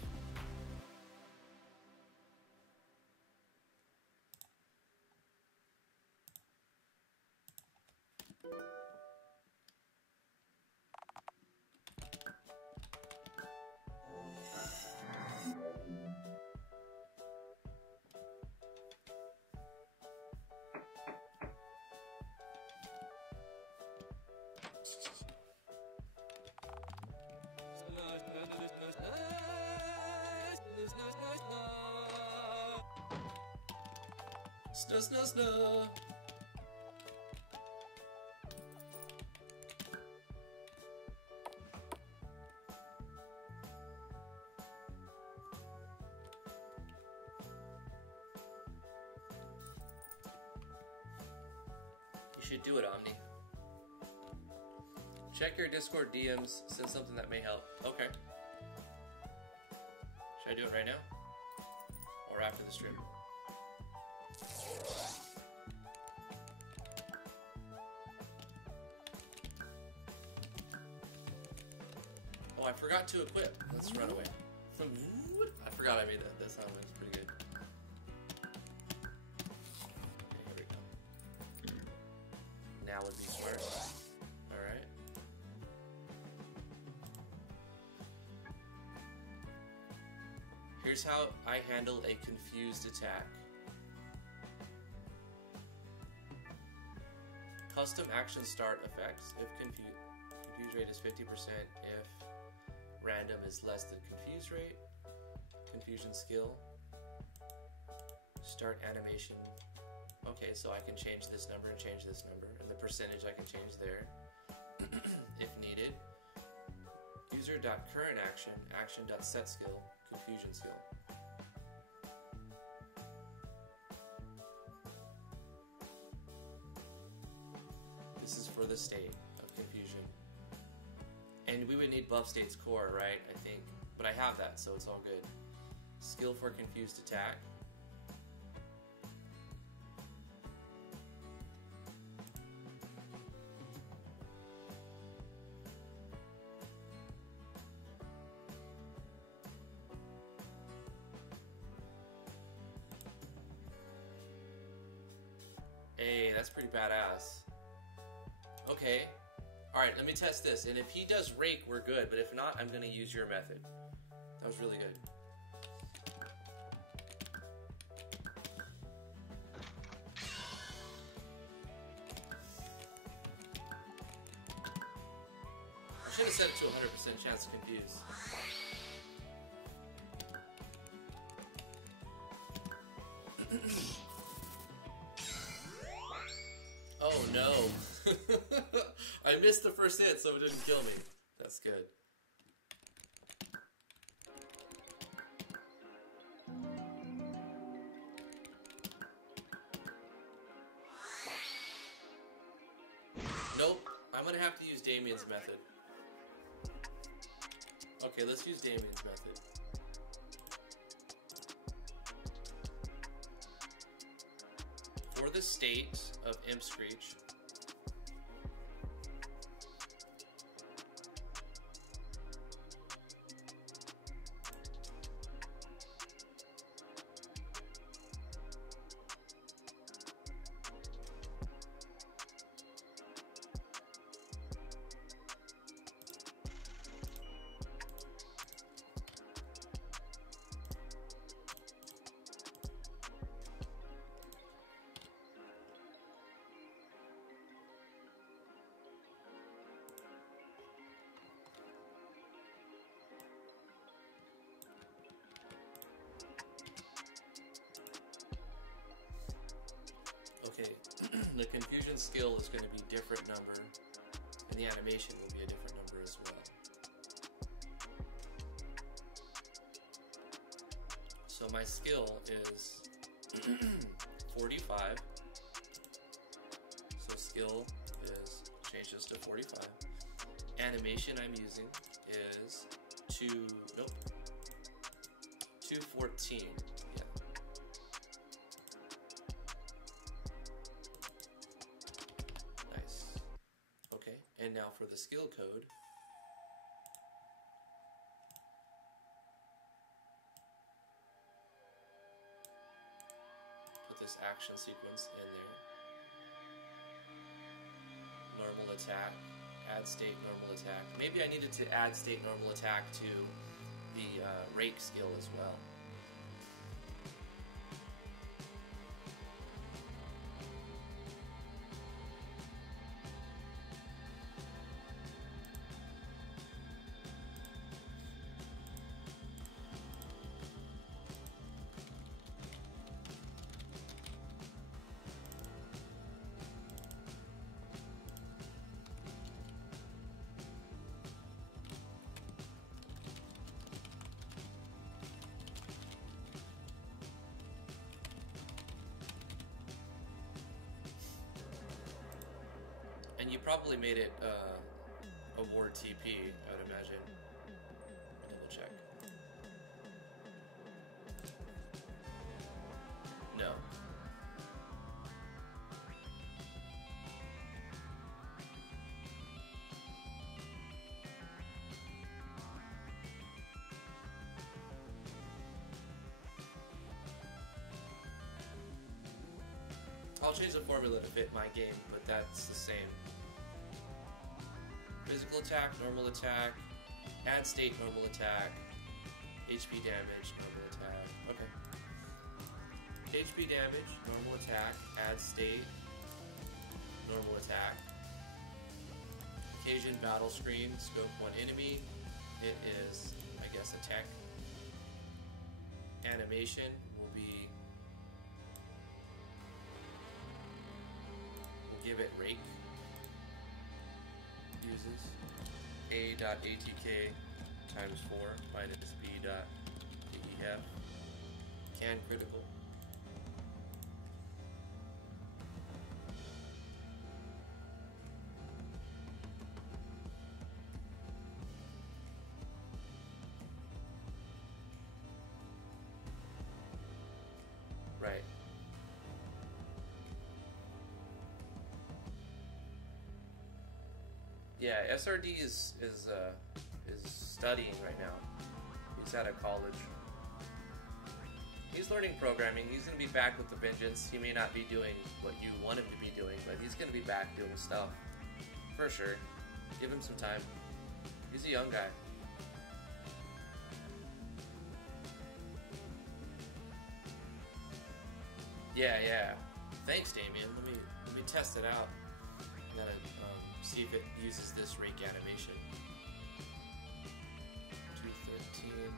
Snow. You should do it, Omni. Check your Discord DMs, send something that may help. Okay. Should I do it right now? Or after the stream? Oh, I forgot to equip. Let's run away. I forgot I made that. That sound was pretty good. Here we go. Now would be smart. Alright. Here's how I handle a confused attack. Custom action start effects. If confuse rate is 50%, if random is less than confuse rate. Confusion skill. Start animation. Okay, so I can change this number and change this number, and the percentage I can change there if needed. User.current action, action.set skill, confusion skill. This is for the state of confusion. And we would need buff state's core, right? I think. But I have that, so it's all good. Skill for confused attack. Hey, that's pretty badass. Okay. Alright, let me test this. And if he does rake, we're good. But if not, I'm going to use your method. That was really good. I should have set it to 100% chance to confuse. Oh no. I missed the first hit, so it didn't kill me. That's good. Nope. I'm gonna have to use Damian's method. Okay, let's use Damian's method. For the state of Imp Screech, okay, the confusion skill is going to be different number, and the animation will be a different number as well. So my skill is 45. So skill is, change this to 45. Animation I'm using is 214. Yeah. Nice. Okay, and now for the skill code. Put this action sequence in there. Normal attack. Add state normal attack. Maybe I needed to add state normal attack to the rake skill as well. And you probably made it a ward TP, I would imagine. Double check. No. I'll change the formula to fit my game, but that's the same. Physical attack, normal attack, add state, normal attack, HP damage, normal attack. Okay. HP damage, normal attack, add state, normal attack. Occasion battle screen, scope one enemy. It is, I guess, a tech. Animation will be, we'll give it rake. Uses A.ATK times 4 minus B.DEF. Can critical. Right. Yeah, SRD is studying right now. He's out of college. He's learning programming. He's going to be back with the vengeance. He may not be doing what you want him to be doing, but he's going to be back doing stuff. For sure. Give him some time. He's a young guy. Yeah. Thanks, Damian. Let me test it out. I gotta see if it uses this rake animation. 213.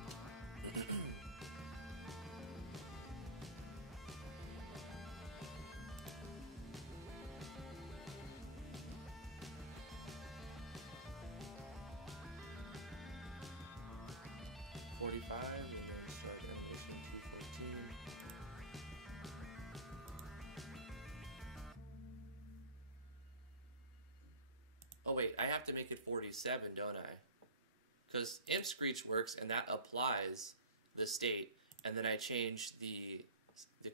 Oh wait, I have to make it 47, don't I? Because Imp Screech works, and that applies the state, and then I change the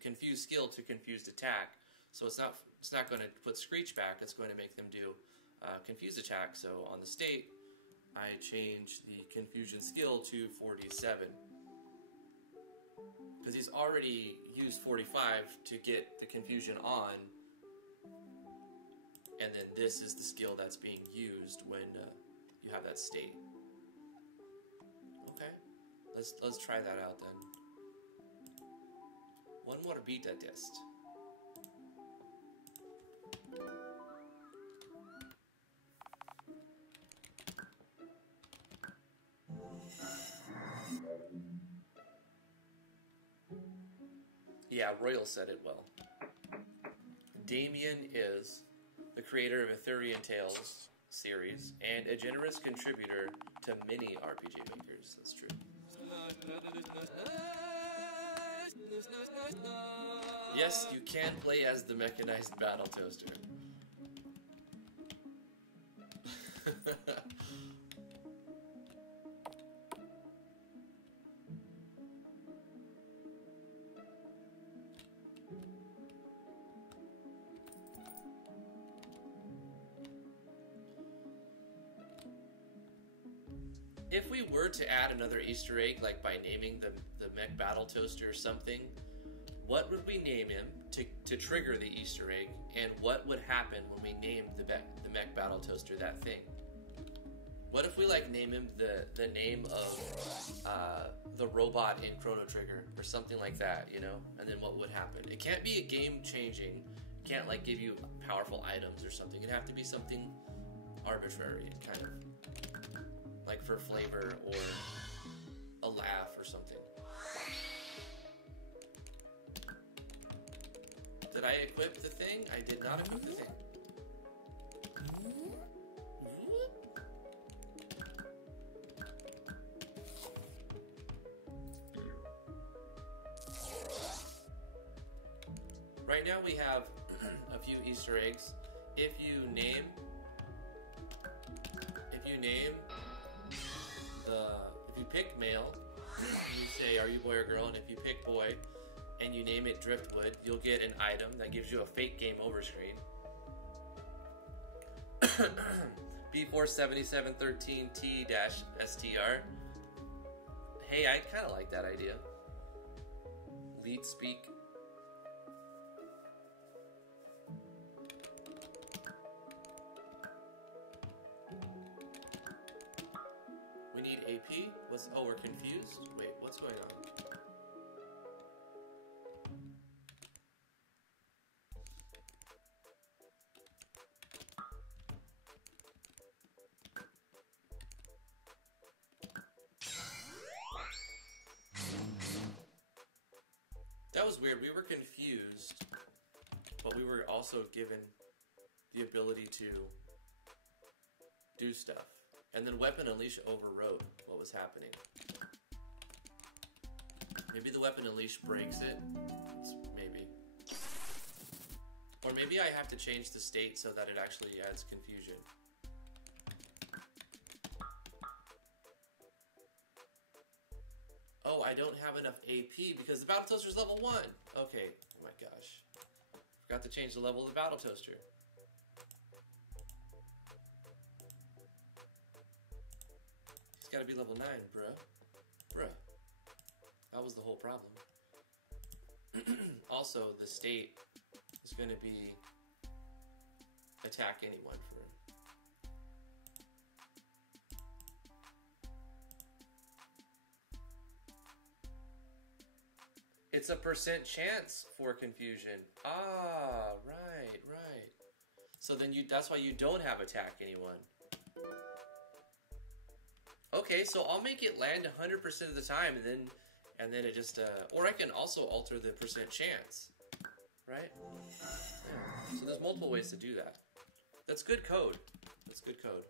confused skill to confused attack. So it's not going to put Screech back. It's going to make them do confused attack. So on the state, I change the confusion skill to 47. Because he's already used 45 to get the confusion on, and then this is the skill that's being used when you have that state. Okay, let's try that out then. One more beta test. Yeah, Royal said it well. Damian is the creator of Ethereum Tales series and a generous contributor to many RPG makers. That's true. Yes, you can play as the mechanized battle toaster. If we were to add another Easter egg, like by naming the mech battle toaster or something, what would we name him to trigger the Easter egg, and what would happen when we named the mech battle toaster that thing? What if we name him the name of the robot in Chrono Trigger or something like that, you know? And then what would happen? It can't be a game changing. It can't give you powerful items or something. It'd have to be something arbitrary and kind of like for flavor or a laugh or something. Did I equip the thing? I did not equip the thing. Right now we have a few Easter eggs. If you pick male, you say, are you boy or girl? And if you pick boy and you name it Driftwood, you'll get an item that gives you a fake game over screen. B47713T-STR. Hey, I kind of like that idea. Lead speak. We need AP? Oh, we're confused? Wait, what's going on? That was weird. We were confused, but we were also given the ability to do stuff. And then Weapon Unleash overrode what was happening. Maybe the Weapon Unleash breaks it. Maybe. Or maybe I have to change the state so that it actually adds confusion. Oh, I don't have enough AP because the Battle Toaster's level 1. Okay, oh my gosh. Forgot to change the level of the Battle Toaster. He's gotta be level 9, bruh. Bruh. That was the whole problem. Also, the state is gonna be attack anyone for... It's a % chance for confusion. Ah, right, right. So then that's why you don't have attack anyone. Okay, so I'll make it land 100% of the time, and then it just or I can also alter the % chance. Right? Yeah. So there's multiple ways to do that. That's good code. That's good code.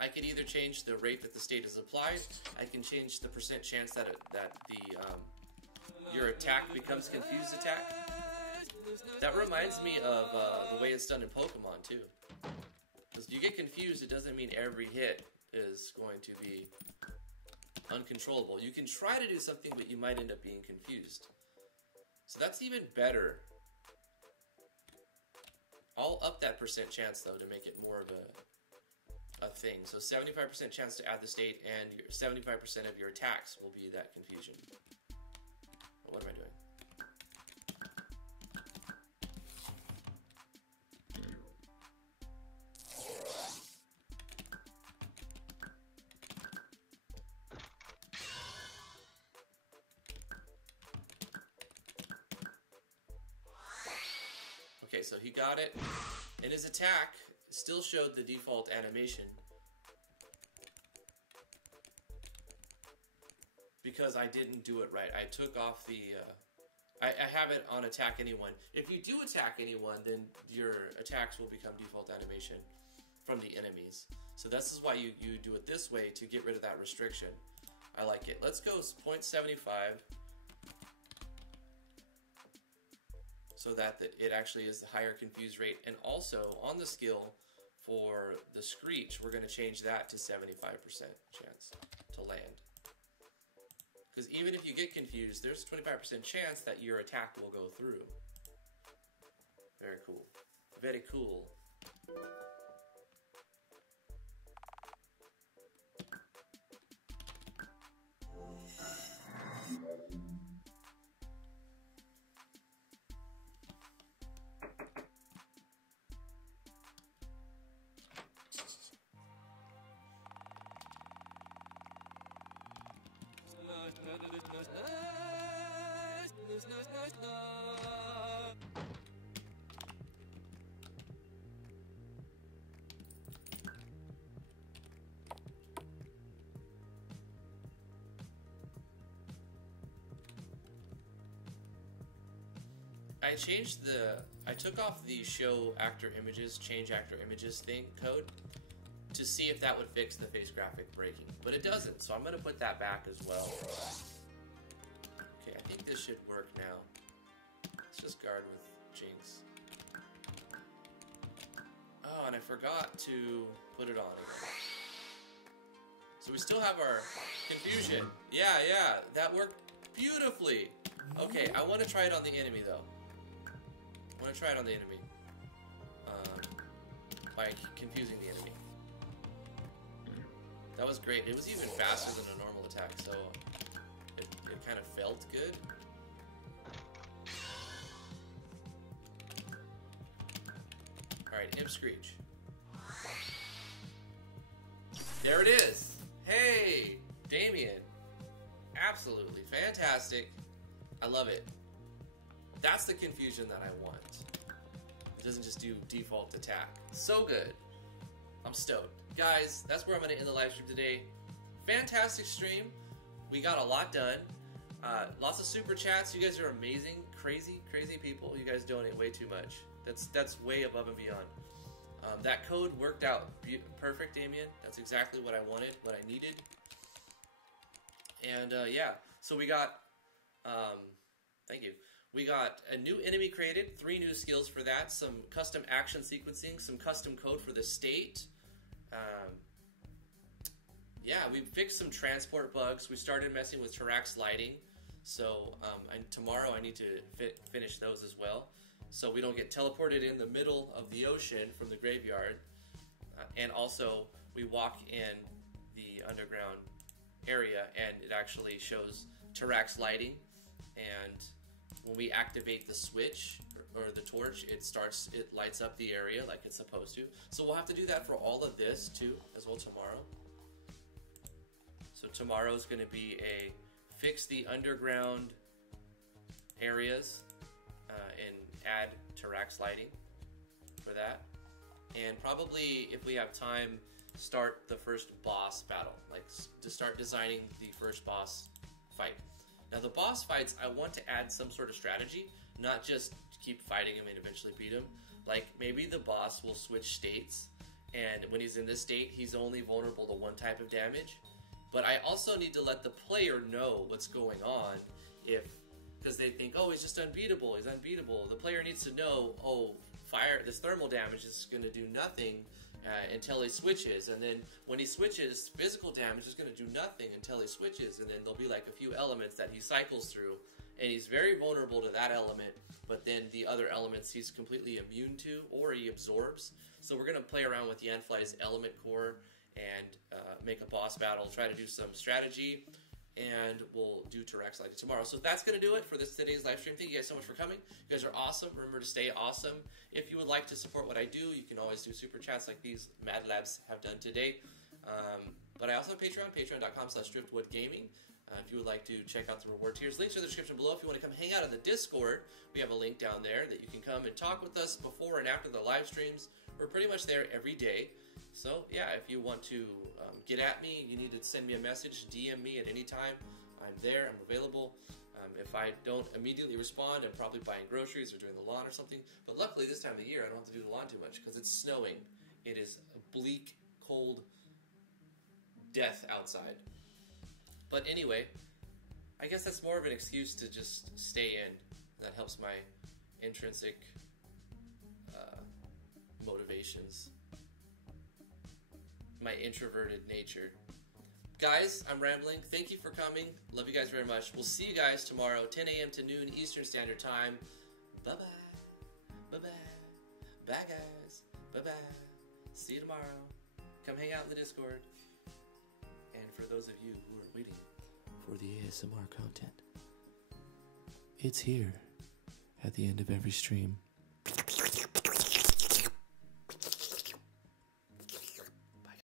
I can either change the rate that the state is applied. I can change the % chance that your attack becomes confused attack. That reminds me of the way it's done in Pokemon too. Because if you get confused, it doesn't mean every hit is going to be uncontrollable. You can try to do something, but you might end up being confused. So that's even better. I'll up that % chance though to make it more of a thing. So 75% chance to add the state, and 75% of your attacks will be that confusion. What am I doing? Okay, so he got it, and his attack still showed the default animation because I didn't do it right. I took off the I have it on attack anyone. If you do attack anyone, then your attacks will become default animation from the enemies. So this is why you do it this way, to get rid of that restriction. I like it. Let's go 0.75 so that it actually is the higher confuse rate. And also on the skill for the Screech, we're going to change that to 75% chance to land. Because even if you get confused, there's a 25% chance that your attack will go through. Very cool. Very cool. I took off the show actor images, change actor images code to see if that would fix the face graphic breaking, but it doesn't, so I'm going to put that back as well. Okay, I think this should work now. Let's just guard with Jinx. Oh, and I forgot to put it on again. So we still have our confusion. Yeah, that worked beautifully. Okay, I want to try it on the enemy though. I want to try it on the enemy. By confusing the enemy. That was great. It was even faster than a normal attack, so it kind of felt good. Alright, Imp Screech. There it is! Hey! Damian! Absolutely fantastic. I love it. That's the confusion that I want. It doesn't just do default attack. So good. I'm stoked. Guys, that's where I'm going to end the live stream today. Fantastic stream. We got a lot done. Lots of super chats. You guys are amazing, crazy people. You guys donate way too much. That's way above and beyond. That code worked out perfect, Damian. That's exactly what I wanted, what I needed. And yeah, so we got, thank you. We got a new enemy created, 3 new skills for that, some custom action sequencing, some custom code for the state. Yeah, we fixed some transport bugs. We started messing with Tarax lighting. So tomorrow I need to finish those as well. So we don't get teleported in the middle of the ocean from the graveyard. And also we walk in the underground area and it actually shows Tarax lighting. And when we activate the switch or the torch, it lights up the area like it's supposed to. So we'll have to do that for all of this too, as well tomorrow. So tomorrow is going to be a fix the underground areas and add Tarax lighting for that. And probably, if we have time, start the first boss battle, like to start designing the first boss fight. Now the boss fights, I want to add some sort of strategy, not just keep fighting him and eventually beat him. Like maybe the boss will switch states, and when he's in this state, he's only vulnerable to one type of damage. But I also need to let the player know what's going on, because they think, oh, he's just unbeatable, he's unbeatable. The player needs to know, oh, this thermal damage is going to do nothing until he switches, and then when he switches, physical damage is going to do nothing until he switches, and then there'll be like a few elements that he cycles through, and he's very vulnerable to that element, but then the other elements he's completely immune to, or he absorbs. So we're going to play around with Yanfly's element core and make a boss battle, try to do some strategy, and we'll do Tarax lighting tomorrow. So that's going to do it for today's live stream. Thank you guys so much for coming. You guys are awesome. Remember to stay awesome. If you would like to support what I do, you can always do super chats like these Mad Labs have done today. But I also have Patreon, patreon.com/driftwoodgaming. If you would like to check out the reward tiers, links are in the description below. If you want to come hang out in the Discord, we have a link down there that you can come and talk with us before and after the live streams. We're pretty much there every day. So yeah, if you want to get at me, you need to send me a message, DM me at any time. I'm there, I'm available. If I don't immediately respond, I'm probably buying groceries or doing the lawn or something. But luckily this time of the year, I don't have to do the lawn too much because it's snowing. It is a bleak, cold death outside. But anyway, I guess that's more of an excuse to just stay in. That helps my intrinsic motivations. My introverted nature. Guys, I'm rambling. Thank you for coming. Love you guys very much. We'll see you guys tomorrow, 10 a.m. to noon Eastern Standard Time. Bye-bye. Bye-bye. Bye, guys. Bye-bye. See you tomorrow. Come hang out in the Discord. And for those of you who are waiting for the ASMR content, it's here at the end of every stream.